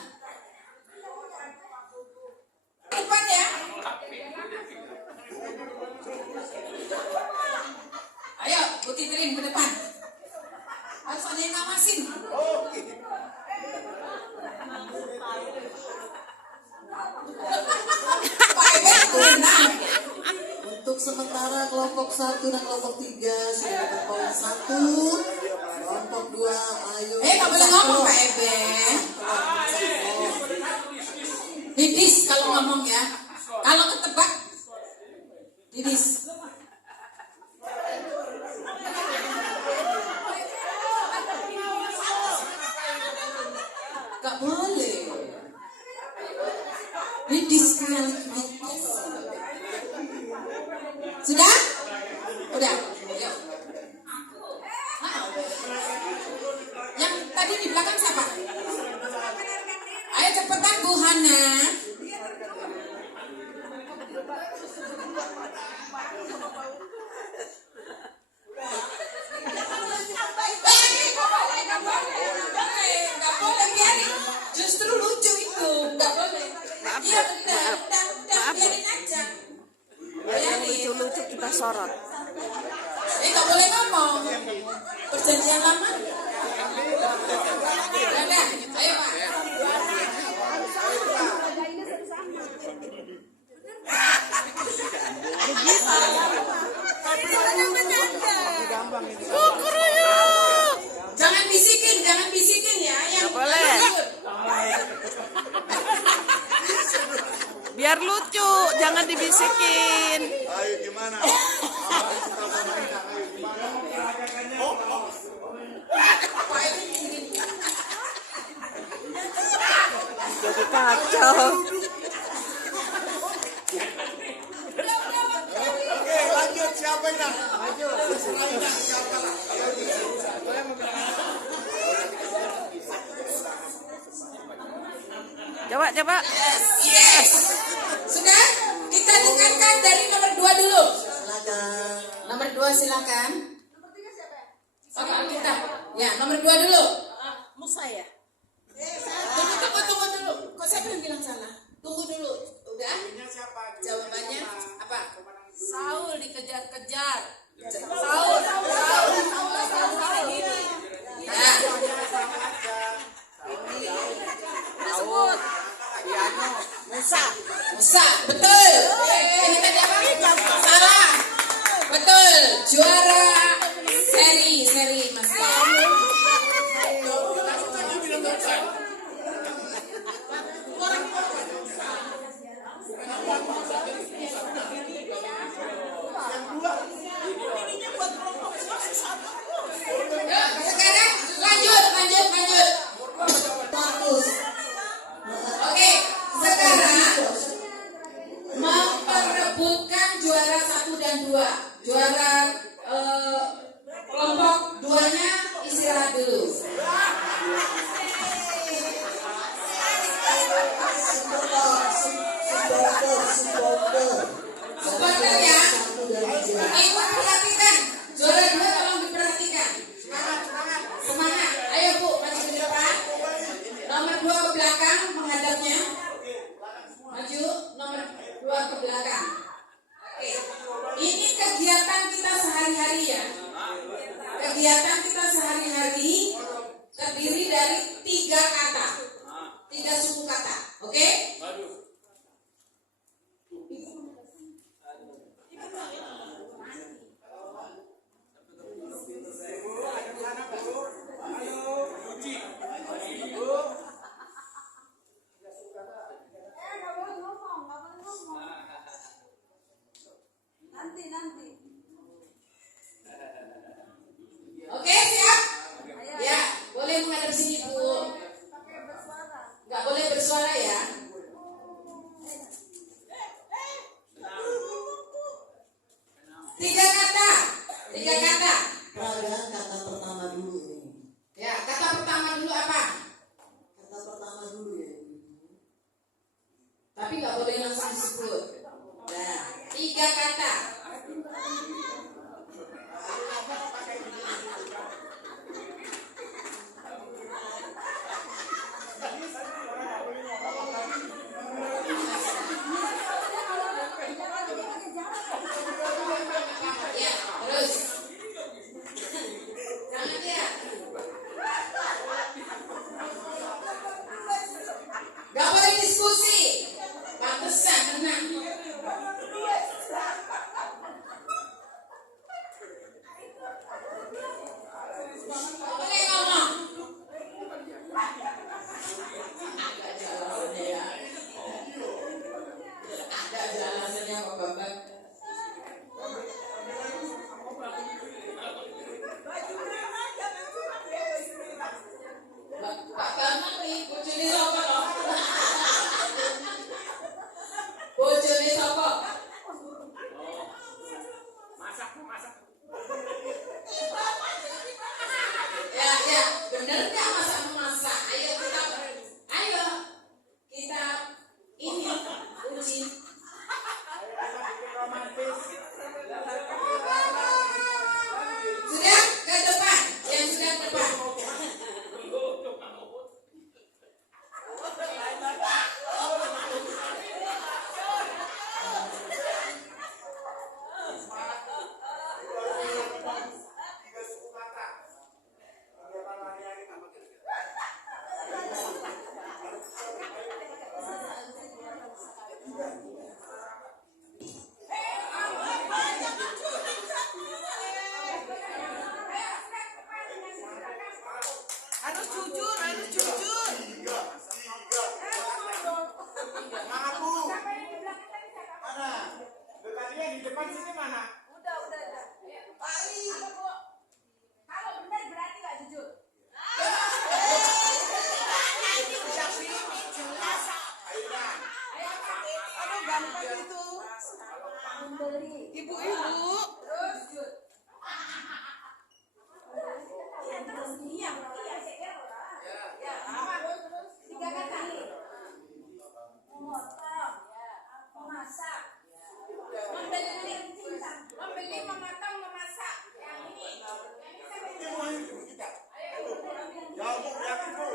Depan ya. Ayo, Putih Trin ke depan. Harus ada yang ngawasin. Pak Eben tenang. Untuk sementara kelompok 1 dan kelompok 3 sudah dapat poin 1. Kelompok 2 ayo. Nggak boleh ngomong Pak Eben. Didis kalau ngomong ya. Kalau ketebak, didis. Gak boleh. Didiskualifikasi. Sudah? Udah. Yuk. Yang tadi di belakang siapa? Ayo cepetan Bu Hana. disorot. Nggak boleh ngomong. Perjanjian lama. Ada, ayo Pak. Jangan bisikin ya. Yang Nggak boleh. Biar lucu, jangan dibisikin. Ayo gimana? Jadi kacau. Oke, lanjut siapa ini? Lanjut. Siapa lah? Coba. Yes. Sudah? Kita dengarkan dari nomor 2 dulu. Silakan. Nomor 2 silakan. Oke, kita. Ya, nomor 2 dulu. Musa ya? Tunggu dulu. Kok saya belum bilang salah? Tunggu dulu. Udah? Jawabannya apa? Saul dikejar-kejar. Saul. Ya. Disebut. Musa, betul. Ini tadi apa? Salah. Betul. Juara seri Mas. Sekarang lanjut. Oke, sekarang memperebutkan juara 1 dan 2. Juara kelompok 2-nya istirahat dulu. Supporter ya, ikut perhatikan. Juara 2 tolong diperhatikan. Semangat. Ayo Bu, maju ke depan. Nomor 2 ke belakang menghadapnya. Maju, nomor 2 ke belakang. Oke. Ini kegiatan kita sehari-hari ya. Kegiatan kita sehari-hari terdiri dari 3 kata. 3 suku kata. Oke? Oke, siap? Ya, boleh menghadap sini Bu. Nggak boleh bersuara ya. Tiga kata. Perhatikan kata pertama dulu ini. Ya, kata pertama dulu apa? Kata pertama dulu ya. Tapi nggak boleh langsung disebut. Nah, 3 kata. Ya, terus. Jangan ya. Gak boleh diskusi. Pantesan menang. Mana? Dekatnya di depan sini mana? Udah. Pari. Kalau benar berarti nggak jujur. Aduh gampang itu. Ibu-ibu. Terus. Terus iya. Ya, terus 3 kata. Memotong, memasak, membeli, memotong, memasak. Yang ini. Ibu kita. Jawab Bu, yakin Bu.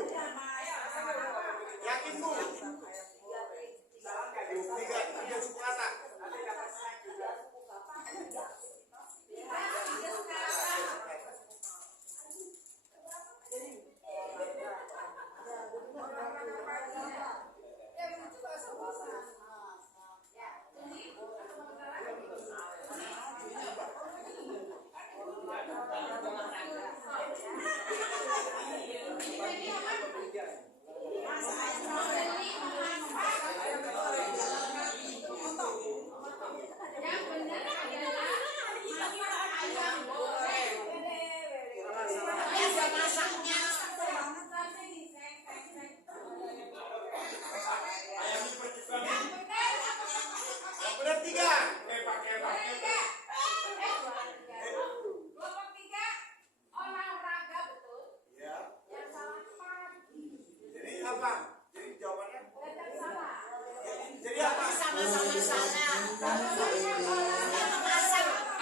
Yakin Bu. Tiga suku kata.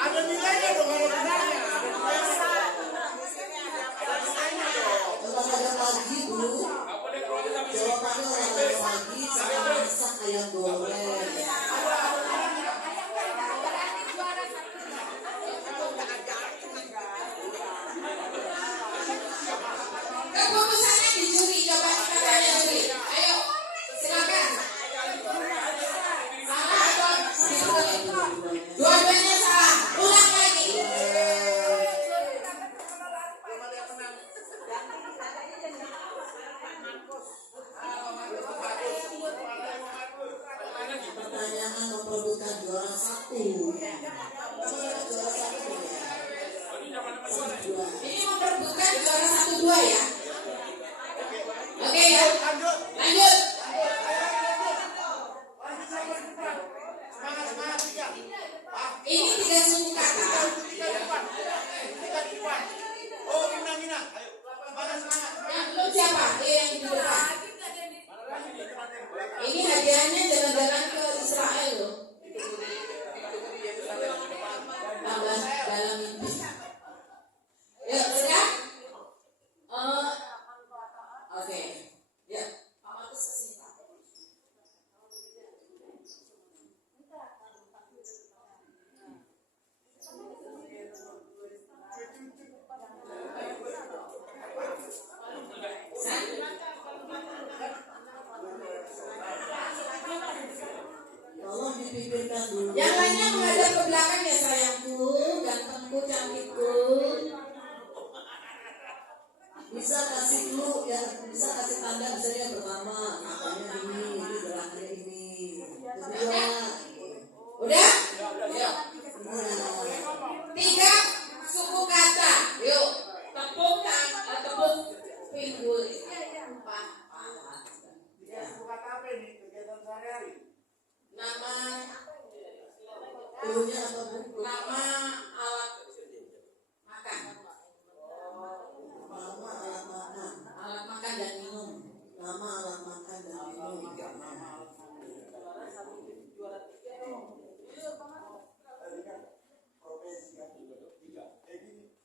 Ada nilainya dong kalau benarnya. Kalau ada pagi Bu, jawabannya olahraga pagi sama masak ayam goreng. Keputusannya di juri, coba kita tanya juri. Ayo, silakan. Salah atau betul? Dua-duanya salah. Ulang lagi. Pertanyaan memperebutkan juara 1. Juara 1 ya. Ini memperebutkan juara 1-2 ya. Oke ya. Lanjut. Ini 3 suku kata. Oh, Mina. Ayo. Semangat. Yang belum siapa? Yang di depan. Ini hadiahnya jalan-jalan ke Israel loh. Tambah dalam mimpi. Yuk, sudah? Oke. Ya, Pak Markus kesini Pak. Tolong dipikirkan dulu. Yang lainnya menghadap ke belakang ya sayangku, gantengku, cantikku. Bisa kasih clue ya, bisa kasih tanda misalnya pertama katanya ini gerakannya ini. Kedua, Udah? Yuk. udah. 3 suku kata. Yuk. Tepuk pinggul. Ya, suku kata apa ini? Kegiatan sehari-hari. Nama Clue-nya apa Bu? nama alat makan. Nama alat makan. Alat makan dan minum. Nama alat makan dan minum.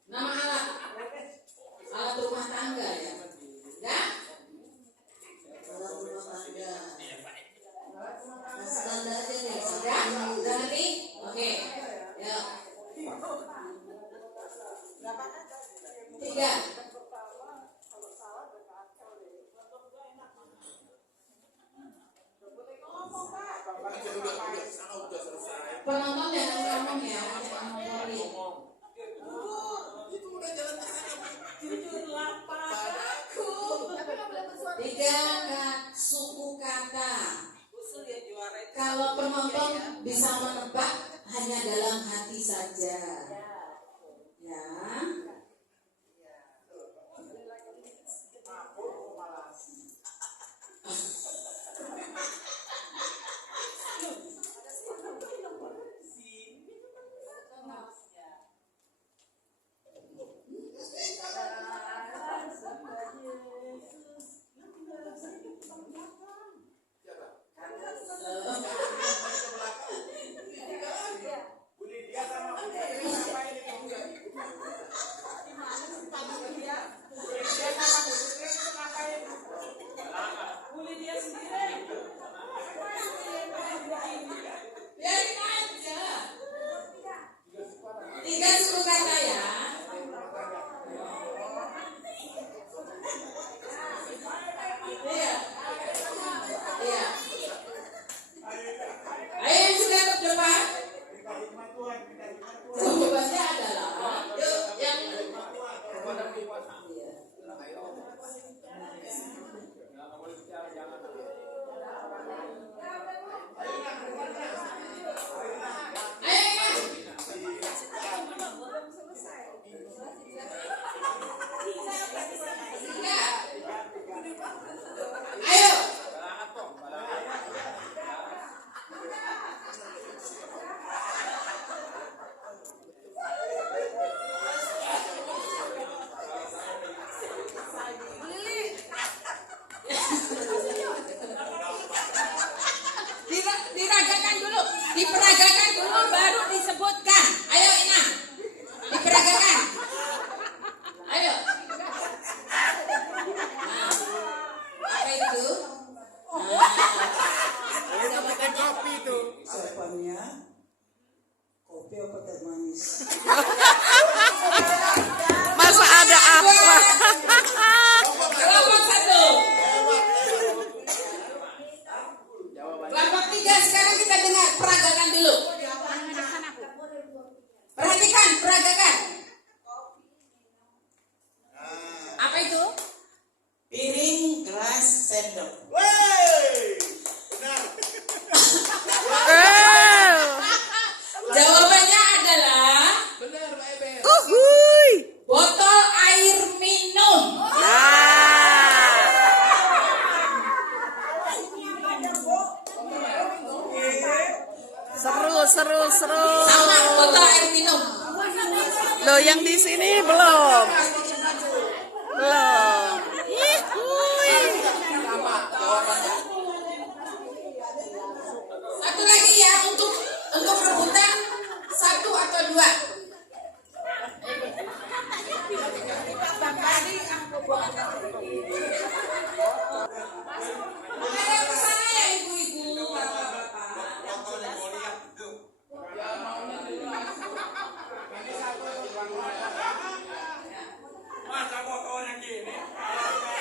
Nama alat. Alat rumah tangga ya. Ya? Alat rumah tangga. Kasih tanda aja nih. Udah? Udah ngerti? Oke. Yuk. 3. Penonton jangan ngomong ya, jangan ngomongin. Itu udah jalan ke sana. Jujurlah padaku. 3 suku kata. Usul ya juara itu. Kalau penonton bisa saja. Ya. Tiga suku kata ya. Iya. Iya. Ayo yang sudah ke depan. Jawabannya adalah yang ayo. Diragakan dulu, diperagakan dulu baru disebutkan. Ayo Ina, diperagakan. Ayo. Nah, apa itu? Jawabannya kopi apa teh manis? Masa ada apa? Kelompok 1. Kelompok 3 sekarang kita dengar peragakan dulu. Perhatikan peragakan. Apa itu? Piring, gelas, sendok. Jawabannya adalah Uhuy. botol air minum. Seru. Sama botol air minum. Loh, yang di sini belum. Ihuy. Satu lagi ya untuk rebutan 1 atau 2. Menghadap ke sana ya ibu-ibu, bapak-bapak.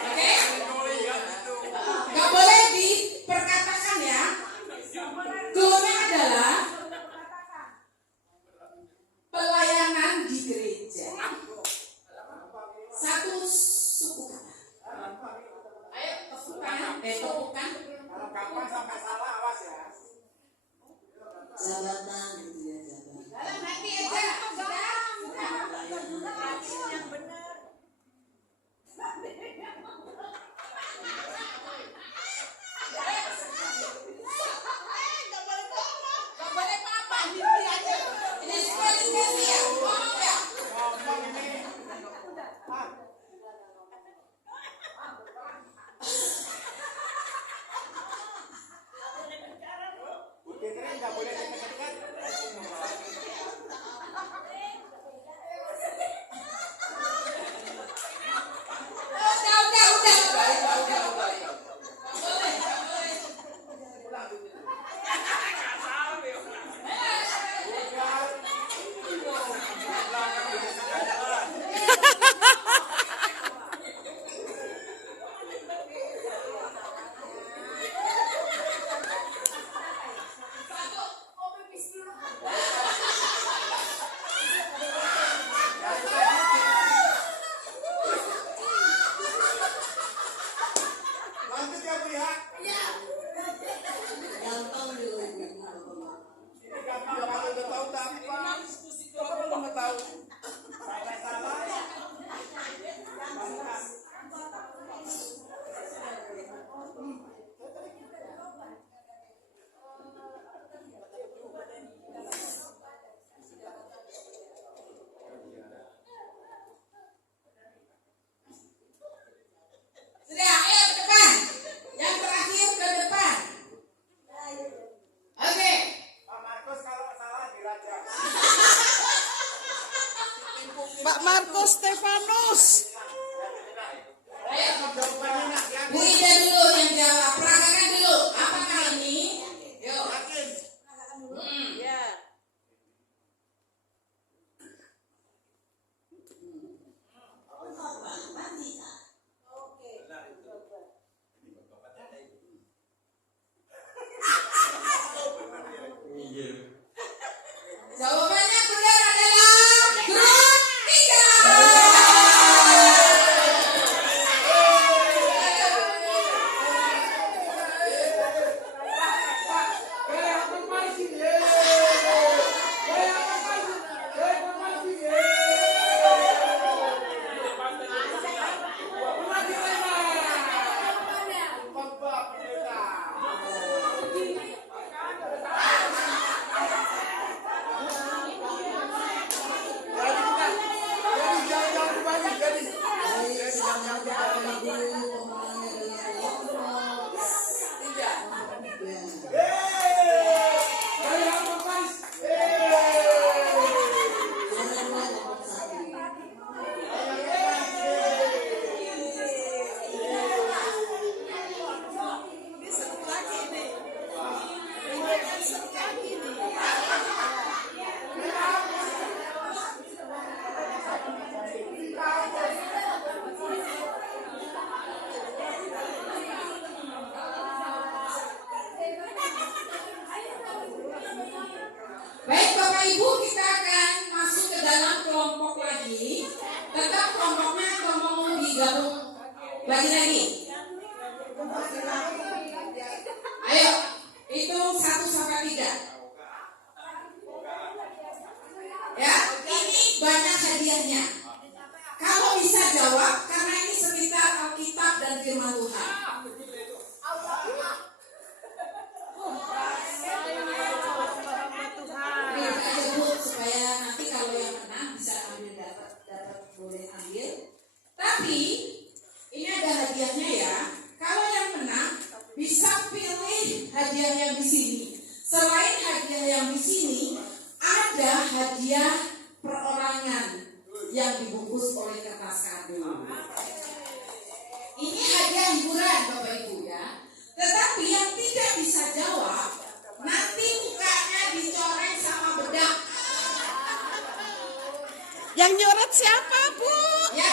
Oke? Gak boleh diperkatakan ya. Goalnya adalah pelayanan di gereja. Satu suku kata. Ayo tepukan. Jabatan gitu ya, jabatan. Dalam hati aja. Sudah. Yang benar. Gak boleh apa-apa. Ini diskualifikasi ya. Ngomong ya. Udah. Pak Markus Stefanus. Bu Ida dulu yang jawab. Peragakan dulu. Apakah ini? Yuk. Ya. Jawabannya benar adalah grup 3. Baik Bapak Ibu, kita akan masuk ke dalam kelompok lagi. Tetap kelompoknya mau digabung lagi. Ayo, hitung 1 sampai 3. Ya, ini banyak hadiahnya. Kalau bisa jawab, karena ini sekitar Alkitab dan Firman Tuhan. Supaya nanti kalau yang menang bisa ambil dapat boleh ambil. Tapi ini ada hadiahnya ya. Kalau yang menang bisa pilih hadiah yang di sini. Selain hadiah yang di sini, ada hadiah perorangan yang dibungkus oleh kertas kado. Ini hadiah hiburan Bapak Ibu ya. Tetapi yang tidak bisa jawab, nanti mukanya dicoreng sama bedak. Yang nyoret siapa, Bu? Yang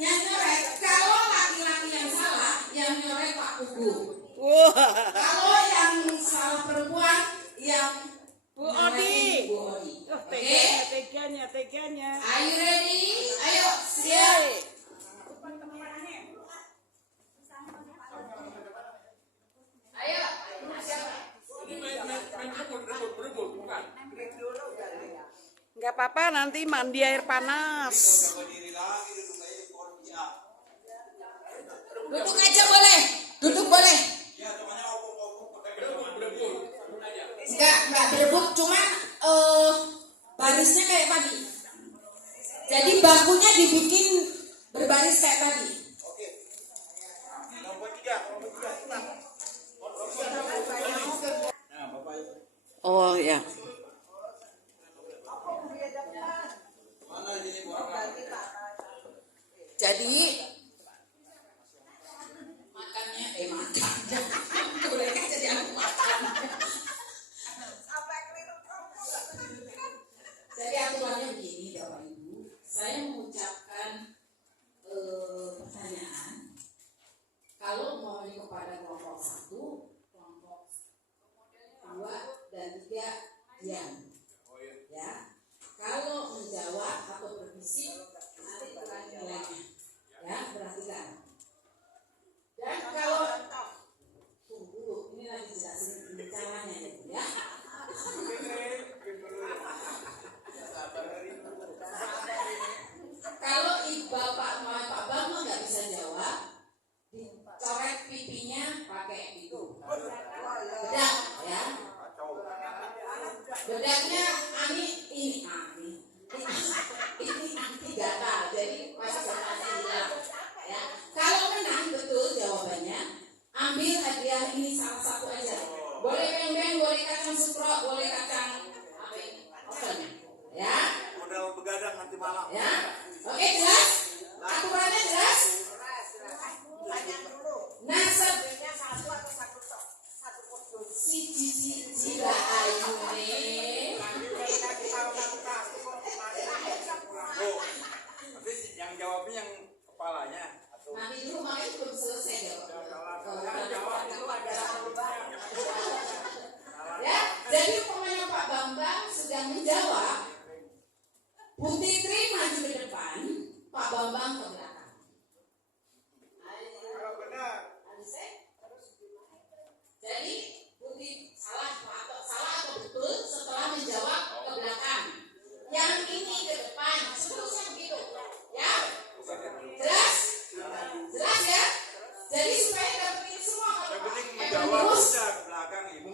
nyoret. Kalau laki-laki yang salah, yang nyoret Pak Kugu. Wah. Kalau yang salah perempuan, yang Bu Odi. Bu Odi. Oke? Teganya. Are you ready? Ayo, siap. Ayo, siapa? Nggak apa-apa, nanti mandi air panas. Duduk aja boleh. Duduk boleh. Enggak berebut, cuma barisnya kayak tadi. Jadi bangkunya dibikin berbaris kayak tadi. Oh ya. Jadi makannya boleh jadi aku makan. Jadi aturannya begini Bapak Ibu, saya mengucapkan pertanyaan. Kalau mau kepada kelompok 1, kelompok 2 dan 3 diam. Ya. Kalau menjawab atau berbisik nanti kurang nilainya. Ya, perhatikan. Dan kalau tunggu dulu, ini lagi jelasin caranya ya. Kalau Bapak Pak Bambang nggak bisa jawab, dicoret pipinya pakai itu bedak ya. Bedaknya ini gatal, jadi masih gatalnya hilang ya. Kalau menang betul jawabannya, ambil hadiah ini salah satu aja. Boleh peng-peng, boleh kacang sukrok, boleh kacang oven ya. Modal begadang nanti Ya, oke jelas? Aturannya jelas? Nah, siji lah ayune. Yang jawabnya yang kepalanya atau Nanti dulu makanya belum selesai ya. Jadi umpamanya Pak Bambang sudah menjawab, Bu Titri maju ke depan, Pak Bambang ke belakang. kalau benar Jadi Bu Titri salah atau betul setelah menjawab ke belakang. Yang ini ke depan, seterusnya begitu. Ya? Jelas? Jelas ya? Jadi supaya dapetin semua yang kalau penting Pak menjawab terus bisa ke belakang ibu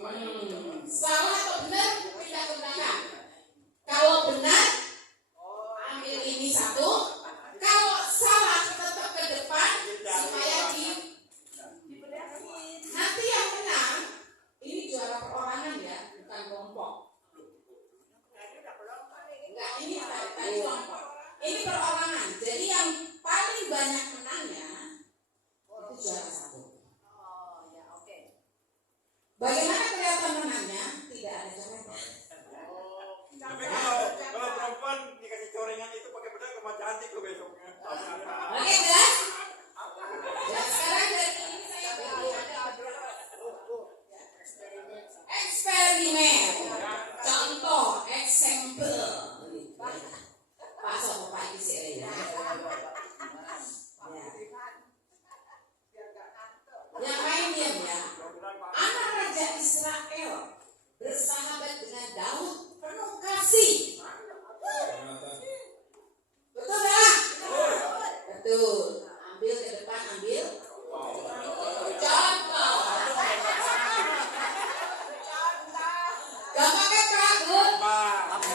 salah atau benar pindah ke belakang. Kalau benar ambil ini satu, kalau salah tetap ke depan supaya nanti yang menang ini juara perorangan ya, bukan kelompok. Enggak, ini tadi kelompok. Ini perorangan. Jadi yang paling banyak menangnya itu juara satu. Bagaimana kelihatan menangnya? Tidak ada coretan. tapi kalau perempuan dikasih corengan itu pakai pedang kemana cantik loh besoknya. Oke, jelas? Ya, sekarang dari ini saya beri eksperimen. Contoh, example. Pak Sopo Pak Isi ya. Yang lain diam ya. Anak Raja Israel bersahabat dengan Daud penuh kasih. Betul nggak? Betul. Ambil ke depan, ambil. Contoh. Gampang kan Pak?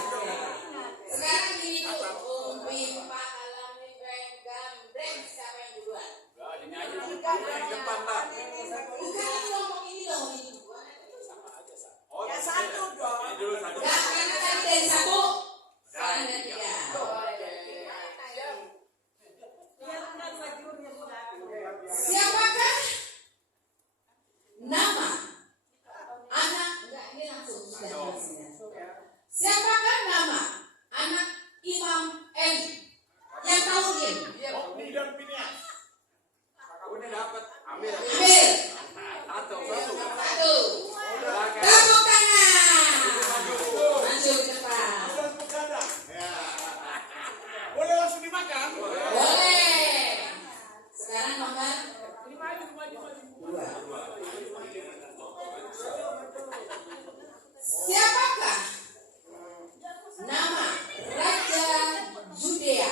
Sekarang gini dulu. Umpi pahalami bengkam breng siapa yang duluan? Yang depan lah. Bukan ini ngomong ini loh ini. Ya satu dong. Ini dulu satu. Enggak, karena tadi dari satu. Sekarang dari tiga. Siapakah nama anak? Enggak, ini langsung sudah jelasnya. Siapakah nama anak Imam Eli yang tahu dia? Ini dan Pinias. Udah dapat. Ambil. Ambil. Satu. Satu. Tepuk tangan. Maju ke depan. Boleh langsung dimakan? Boleh. Sekarang nomor 2. Siapakah nama Raja Yudea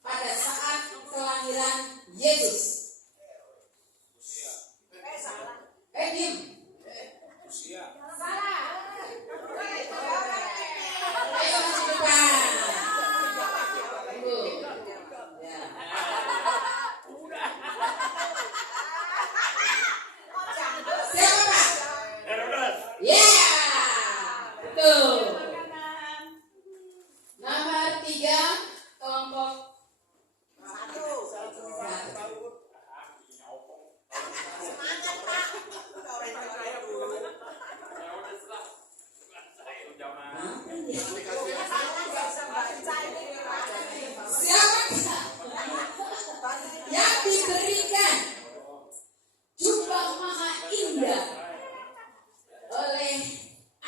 pada saat kelahiran Yesus? Diam. Ayo maju depan. Tunggu. Ya. Siapa Pak? Ya, betul. Nomor 3 kelompok 1. Siapakah yang diberikan jubah maha indah oleh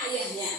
ayahnya?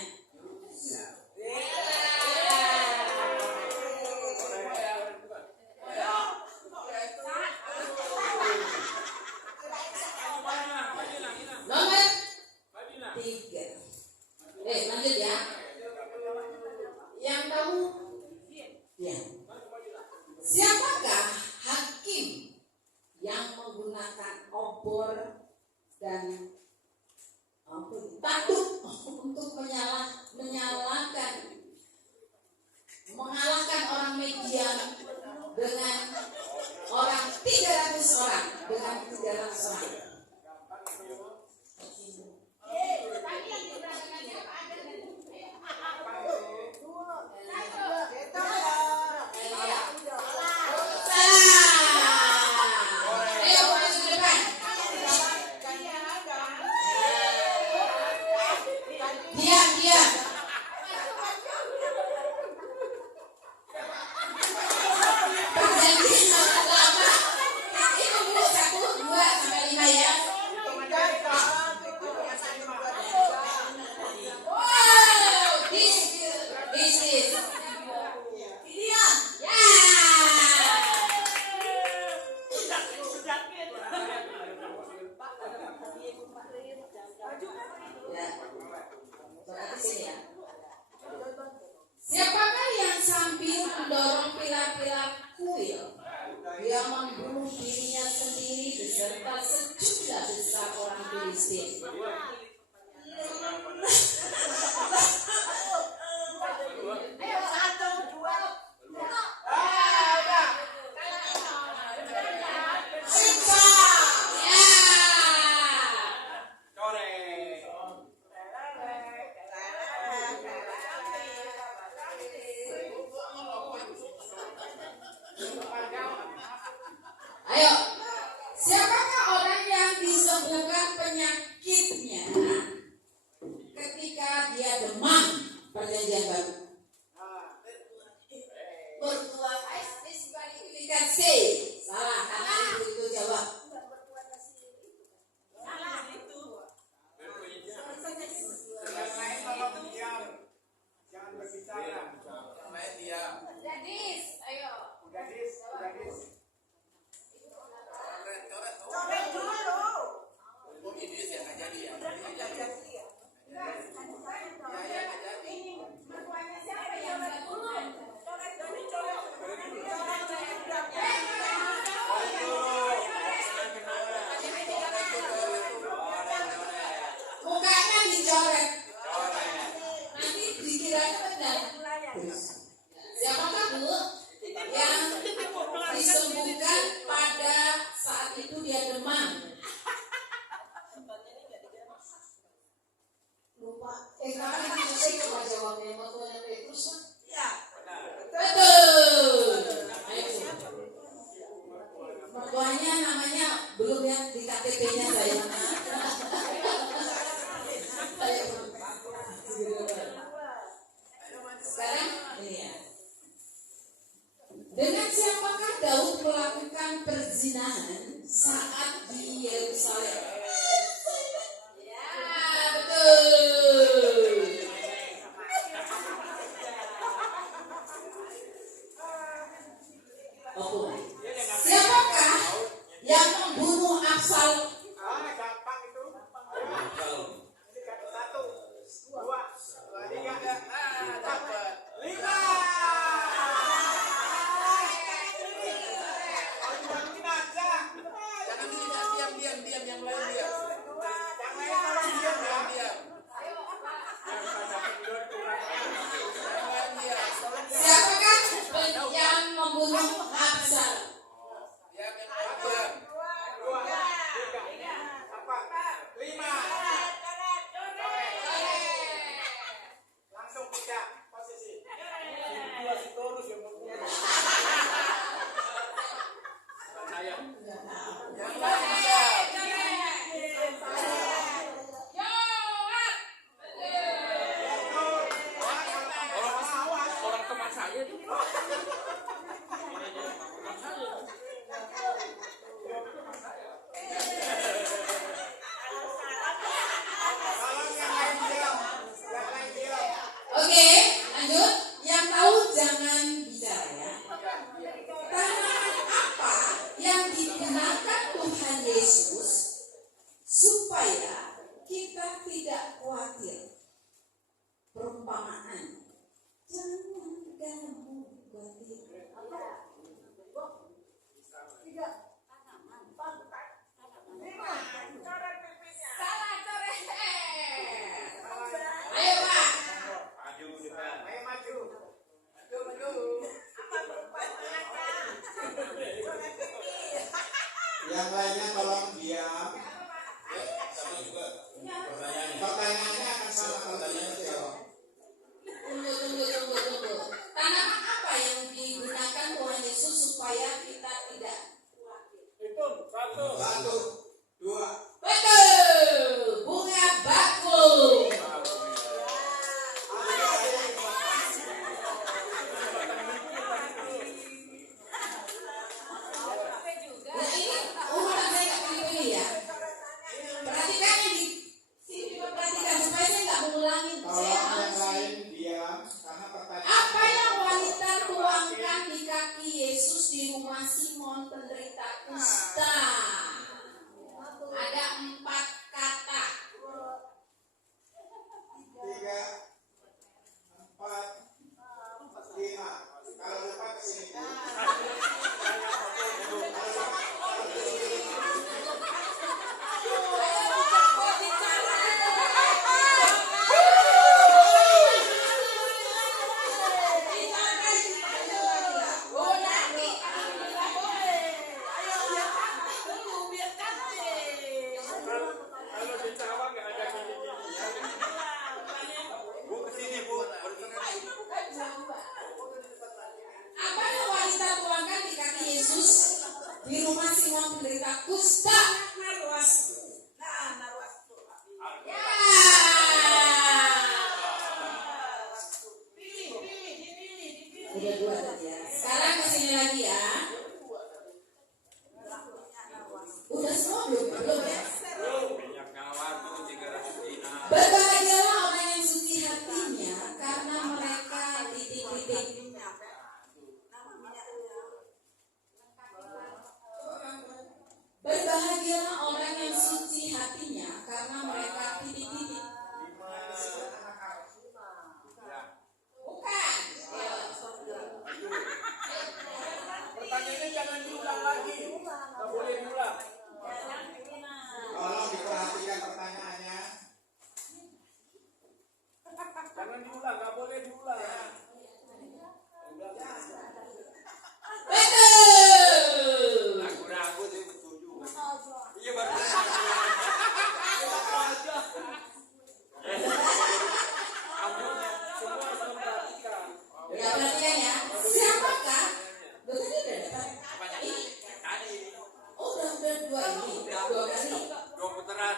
Ayo, siapakah orang yang disembuhkan penyakitnya ketika dia demam? Perjanjian baru. Berbuat dikasih. Salah, karena itu jawab. Jangan berbicara. Gadis, ayo. Gadis. Coret dulu. Mertuanya siapa yang dulu? Mukanya dicoret. Nanti dikiranya benar. Siapakah Bu yang disembuhkan pada saat itu dia demam? Lupa. Karena saya coba jawabnya mertuanya Petrus. Ya. Betul. Ayo. Mertuanya namanya belum ya di KTP-nya saya. Sekarang ini ya. Dengan siapakah Daud melakukan perzinahan saat di Yerusalem? Ya, betul. Oh, siapakah yang membunuh Absalom? Gampang itu. Ini kata 1, 2, 3. Dapat 5. Dibantuin aja. Jangan diam yang lain diam. Yang lain tolong diam ya. Siapakah yang membunuh Absalom? Yang diam. 2, 3. Apa? 5. Langsung pindah posisi. Si Torus yang mau. Yang lain diam. Orang teman saya itu. Oke, lanjut. Yang tahu jangan bicara ya. Tanaman apa yang digunakan Tuhan Yesus supaya kita tidak khawatir? Perumpamaan. Jangan kamu khawatir. Salah coret. Ayo Pak. Ayo maju. Yang lainnya tolong diam. Sama juga pertanyaannya. Pertanyaannya akan sama kalau tanya jawab. Tunggu. Tanaman apa yang digunakan Tuhan Yesus supaya kita tidak Hitung 1. 1, 2. betul? Bunga bakung. Nah ini urutan saya nggak pilih ya. semua penderita kusta. Ya. Udah dua tadi ya. Sekarang kesini lagi ya. Udah semua belum? Belum ya? Berbahagialah orang yang suci hatinya karena mereka titik-titik. Berbahagialah orang yang suci hatinya karena mereka titik-titik. Bukan. Pertanyaannya jangan diulang lagi. Nggak boleh diulang. Tolong diperhatikan pertanyaannya. Jangan diulang, nggak boleh diulang. Betul. Ragu-ragu sih setuju. Iya baru. Semua harus memperhatikan. Ya perhatikan ya. Siapakah? Udah tadi udah dapat. Ini. Oh udah dua ini. Dua kali. Dua putaran.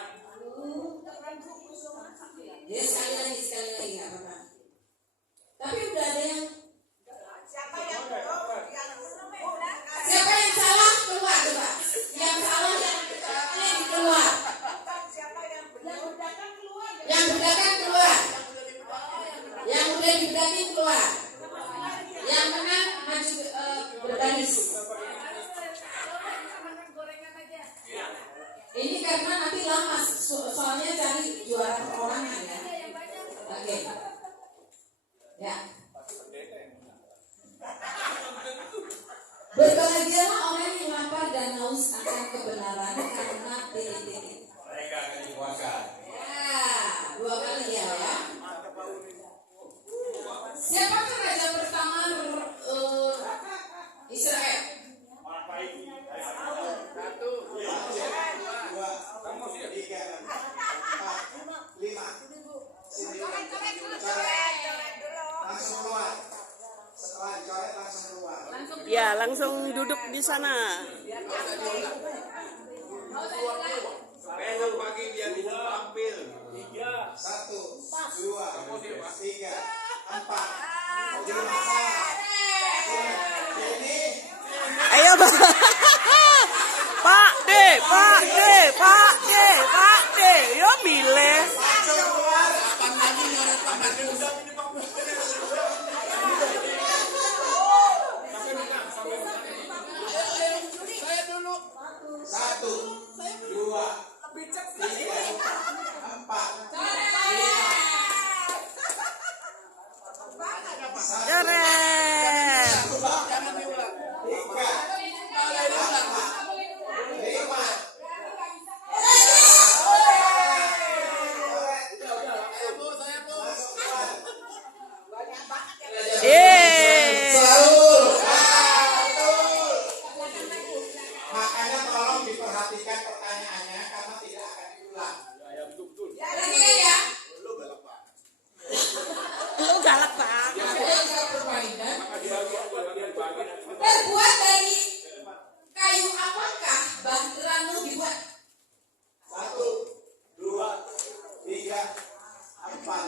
Ya sekali lagi nggak apa-apa. Tapi udah ada yang. Siapa yang salah keluar coba. Yang salah yang keluar. Yang bedakan keluar. Yang udah dibedakin keluar. Yang menang maju berbaris. Ini karena nanti lama soalnya cari juara perorangan ya. Oke. Ya. Berbahagialah orang yang lapar dan haus akan kebenaran karena titik-titik. Mereka akan dikuasai. Ya, dua kali ya. Siapakah raja pertama Israel? Satu. Dua, tiga, empat, lima. Sini. Langsung keluar. Setelah dicoret langsung keluar. Ya, langsung duduk di sana. Besok pagi dia bisa tampil. Tiga. Satu, dua, tiga, empat, lima. Ini. Ayo, Pak D, Pak D, Pak D, Pak D. Yo milih. Satu, dua, tiga, empat, Keren. tiga, lima. Makanya tolong diperhatikan pertanyaannya karena tidak akan diulang. Perhatikan ya. Lu galak, Pak. Terbuat dari kayu apakah bahteramu dibuat? Satu, dua, tiga, empat,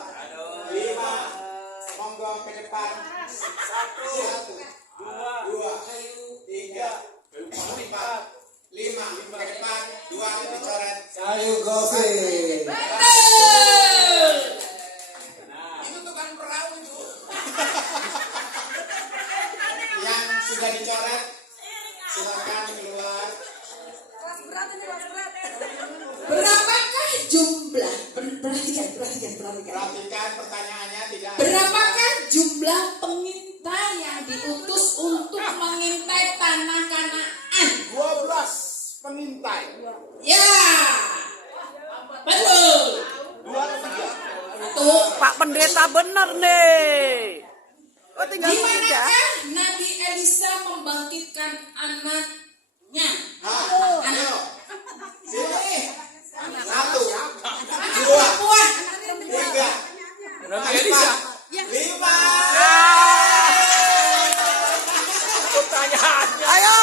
lima. Monggo ke depan. Satu, dua, tiga, empat, lima. Ke depan, dua dicoret. Kayu gofe. Betul. Itu tukang perahu itu. Yang sudah dicoret, silakan keluar. Berapakah jumlah? Perhatikan. Perhatikan pertanyaannya tidak. Berapakah jumlah pengintai yang diutus untuk mengintai tanah Kanaan? 12 pengintai. Ya. Betul. Satu. Pak Pendeta bener nih. Oh, tinggal Di tiga. manakah Nabi Elisa membangkitkan anaknya? Ayo. Sini. Satu, Dua. Perempuan. tiga, Nabi Elisa. lima. Pertanyaannya. Ayo,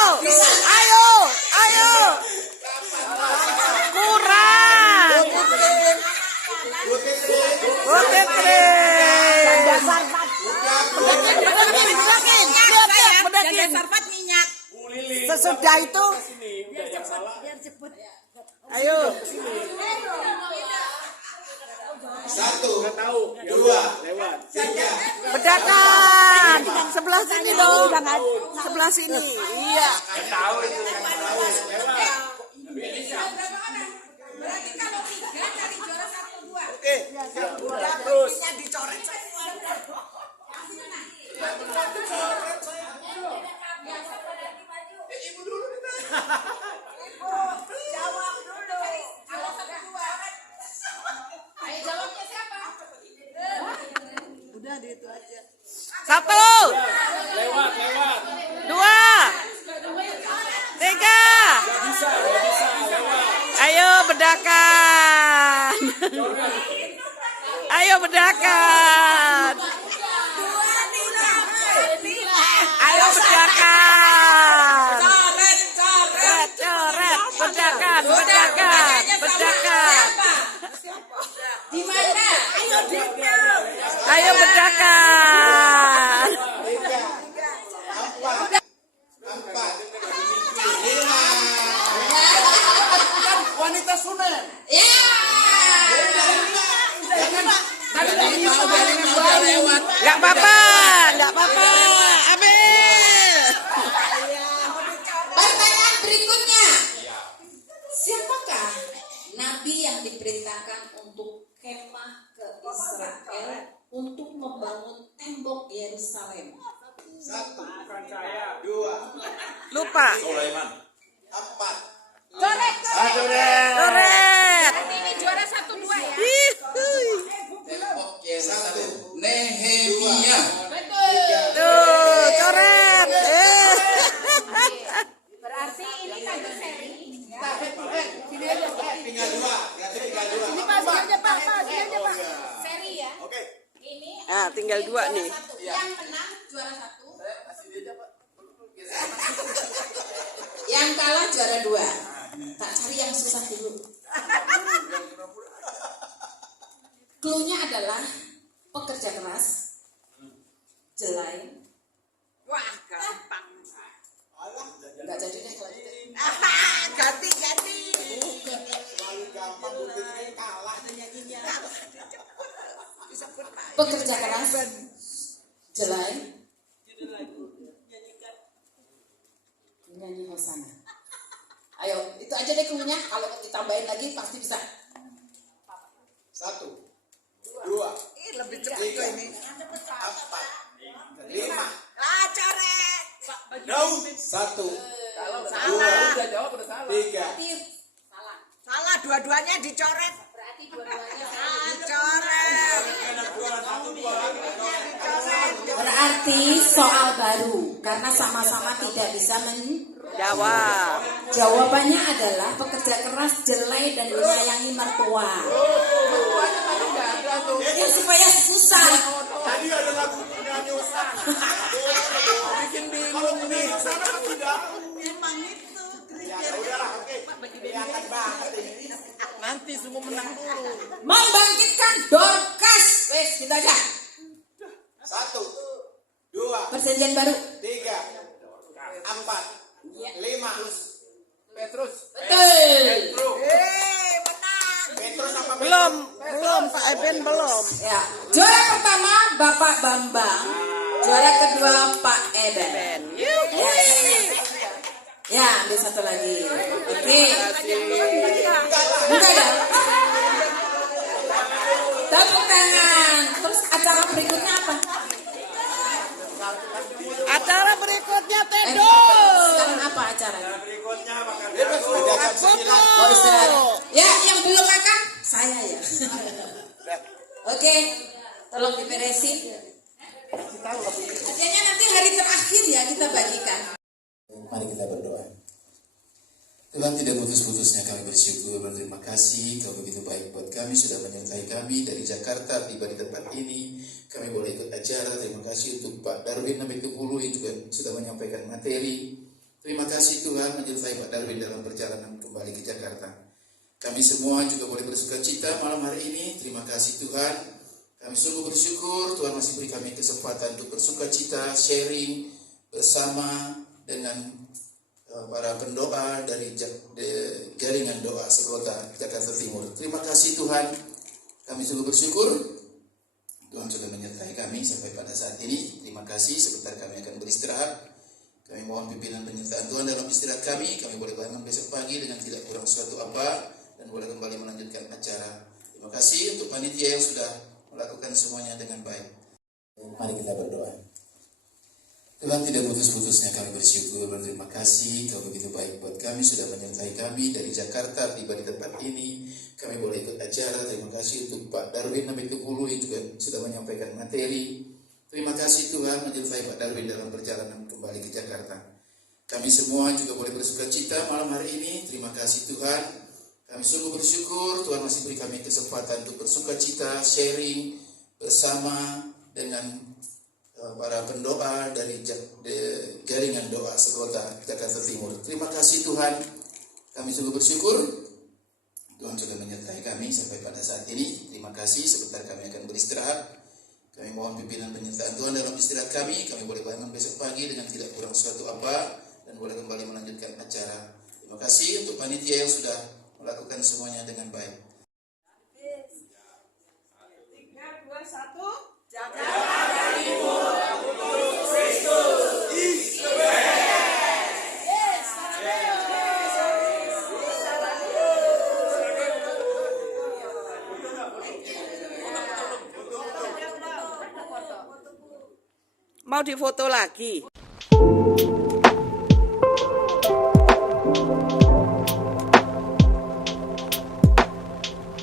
ayo, ayo. sesudah itu, ayo. 1, tahu. 2, Lewat. 3. Bedakan. Sebelah sini dong. Sebelah sini. Iya. Tahu itu. Berarti kalau 3 cari juara 1 2. Oke. Terus. dicoret semua. Ibu dulu kita. Jawab dulu. Kalau 1 2. Ayo jawabnya siapa? Udah di itu aja. 1, Lewat. 2, 3. Bisa. Lewat. Ayo bedakan. Ayo bedakan. Ayo bedakan. Coret. Bedakan. Di mana? Ayo bedakan. 4, 5. Wanita Sunan. Ya. Gak apa-apa. Ambil. Pertanyaan berikutnya. Siapakah nabi yang diperintahkan untuk kemah ke Israel untuk membangun tembok Yerusalem? 1, Bukan saya. 2, Lupa. Sulaiman. 4. Coret. Coret. Ini juara 1 2 ya. Tembok Yerusalem. Nehemia. Betul. Tuh, coret. Berarti ini satu seri. Tinggal 2. Ini pasti aja Pak. Seri ya. Oke. Ini Ah, tinggal 2 nih. yang menang juara 1. Yang kalah juara 2. Tak cari yang susah dulu. Cluenya adalah pekerja keras, jelai. Wah, gampang. Enggak jadi deh kalau gitu. Ganti. Paling gampang Putri kalah nyanyinya. Pekerja keras, jelai, nyanyi hosana. Ayo, itu aja deh cluenya. Kalau ditambahin lagi pasti bisa. 1, 2, Lebih cepat ini. 4, 5. Lah, coret. Daun. 1, Salah. 3. Salah, dua-duanya dicoret. Berarti dua-duanya Dicoret. berarti soal baru karena sama-sama tidak bisa Jawab. Jawabannya adalah pekerja keras, jelai dan menyayangi mertua. Ya supaya susah. Tadi ada lagu nyanyi Usana. Bikin bingung nih. Usana kan tidak. Emang itu. Ya udahlah, oke. Kelihatan banget ini. Nanti semua menang dulu. Membangkitkan Dorcas. Wes, kita aja. 1, 2, Perjanjian baru. 3, 4, 5. Petrus. Betul. Menang. Petrus apa Belum Pak Eben belum. Ya, juara pertama Bapak Bambang, juara kedua Pak Eben. Ya, ambil satu lagi. Oke. Enggak ada. Tepuk tangan. Terus acara berikutnya apa? Acara berikutnya Tedo. Sekarang apa acaranya? berikutnya makan Foto. Oh, istirahat. Ya, yang belum makan saya ya. Oke, tolong diberesin. Artinya nanti hari terakhir ya kita bagikan. Mari kita berdoa. Tuhan, tidak putus-putusnya kami bersyukur, berterima kasih Kau begitu baik buat kami, sudah menyertai kami dari Jakarta tiba di tempat ini. Kami boleh ikut acara. Terima kasih untuk Pak Darwin Nabi Kepulu yang juga sudah menyampaikan materi. Terima kasih Tuhan menyertai Pak Darwin dalam perjalanan kembali ke Jakarta. Kami semua juga boleh bersuka cita malam hari ini. Terima kasih Tuhan. Kami sungguh bersyukur Tuhan masih beri kami kesempatan untuk bersuka cita, sharing bersama dengan para pendoa dari jaringan doa sekota Jakarta Timur. Terima kasih Tuhan, kami sungguh bersyukur Tuhan sudah menyertai kami sampai pada saat ini. Terima kasih, sebentar kami akan beristirahat. Kami mohon pimpinan penyertaan Tuhan dalam istirahat kami. Kami boleh bangun besok pagi dengan tidak kurang suatu apa dan boleh kembali melanjutkan acara. Terima kasih untuk panitia yang sudah melakukan semuanya dengan baik. Mari kita berdoa. Tuhan, tidak putus-putusnya kami bersyukur, berterima kasih Kau begitu baik buat kami, sudah menyertai kami dari Jakarta tiba di tempat ini. Kami boleh ikut acara. Terima kasih untuk Pak Darwin Namitupulu yang juga sudah menyampaikan materi. Terima kasih Tuhan menyertai Pak Darwin dalam perjalanan kembali ke Jakarta. Kami semua juga boleh bersuka cita malam hari ini. Terima kasih Tuhan. Kami sungguh bersyukur Tuhan masih beri kami kesempatan untuk bersuka cita, sharing bersama dengan para pendoa dari jaringan doa sekota Jakarta Timur. Terima kasih Tuhan, kami sungguh bersyukur Tuhan sudah menyertai kami sampai pada saat ini. Terima kasih, sebentar kami akan beristirahat. Kami mohon pimpinan penyertaan Tuhan dalam istirahat kami. Kami boleh bangun besok pagi dengan tidak kurang suatu apa dan boleh kembali melanjutkan acara. Terima kasih untuk panitia yang sudah melakukan semuanya dengan baik. 3, 2, 1. Jakarta Mau difoto lagi?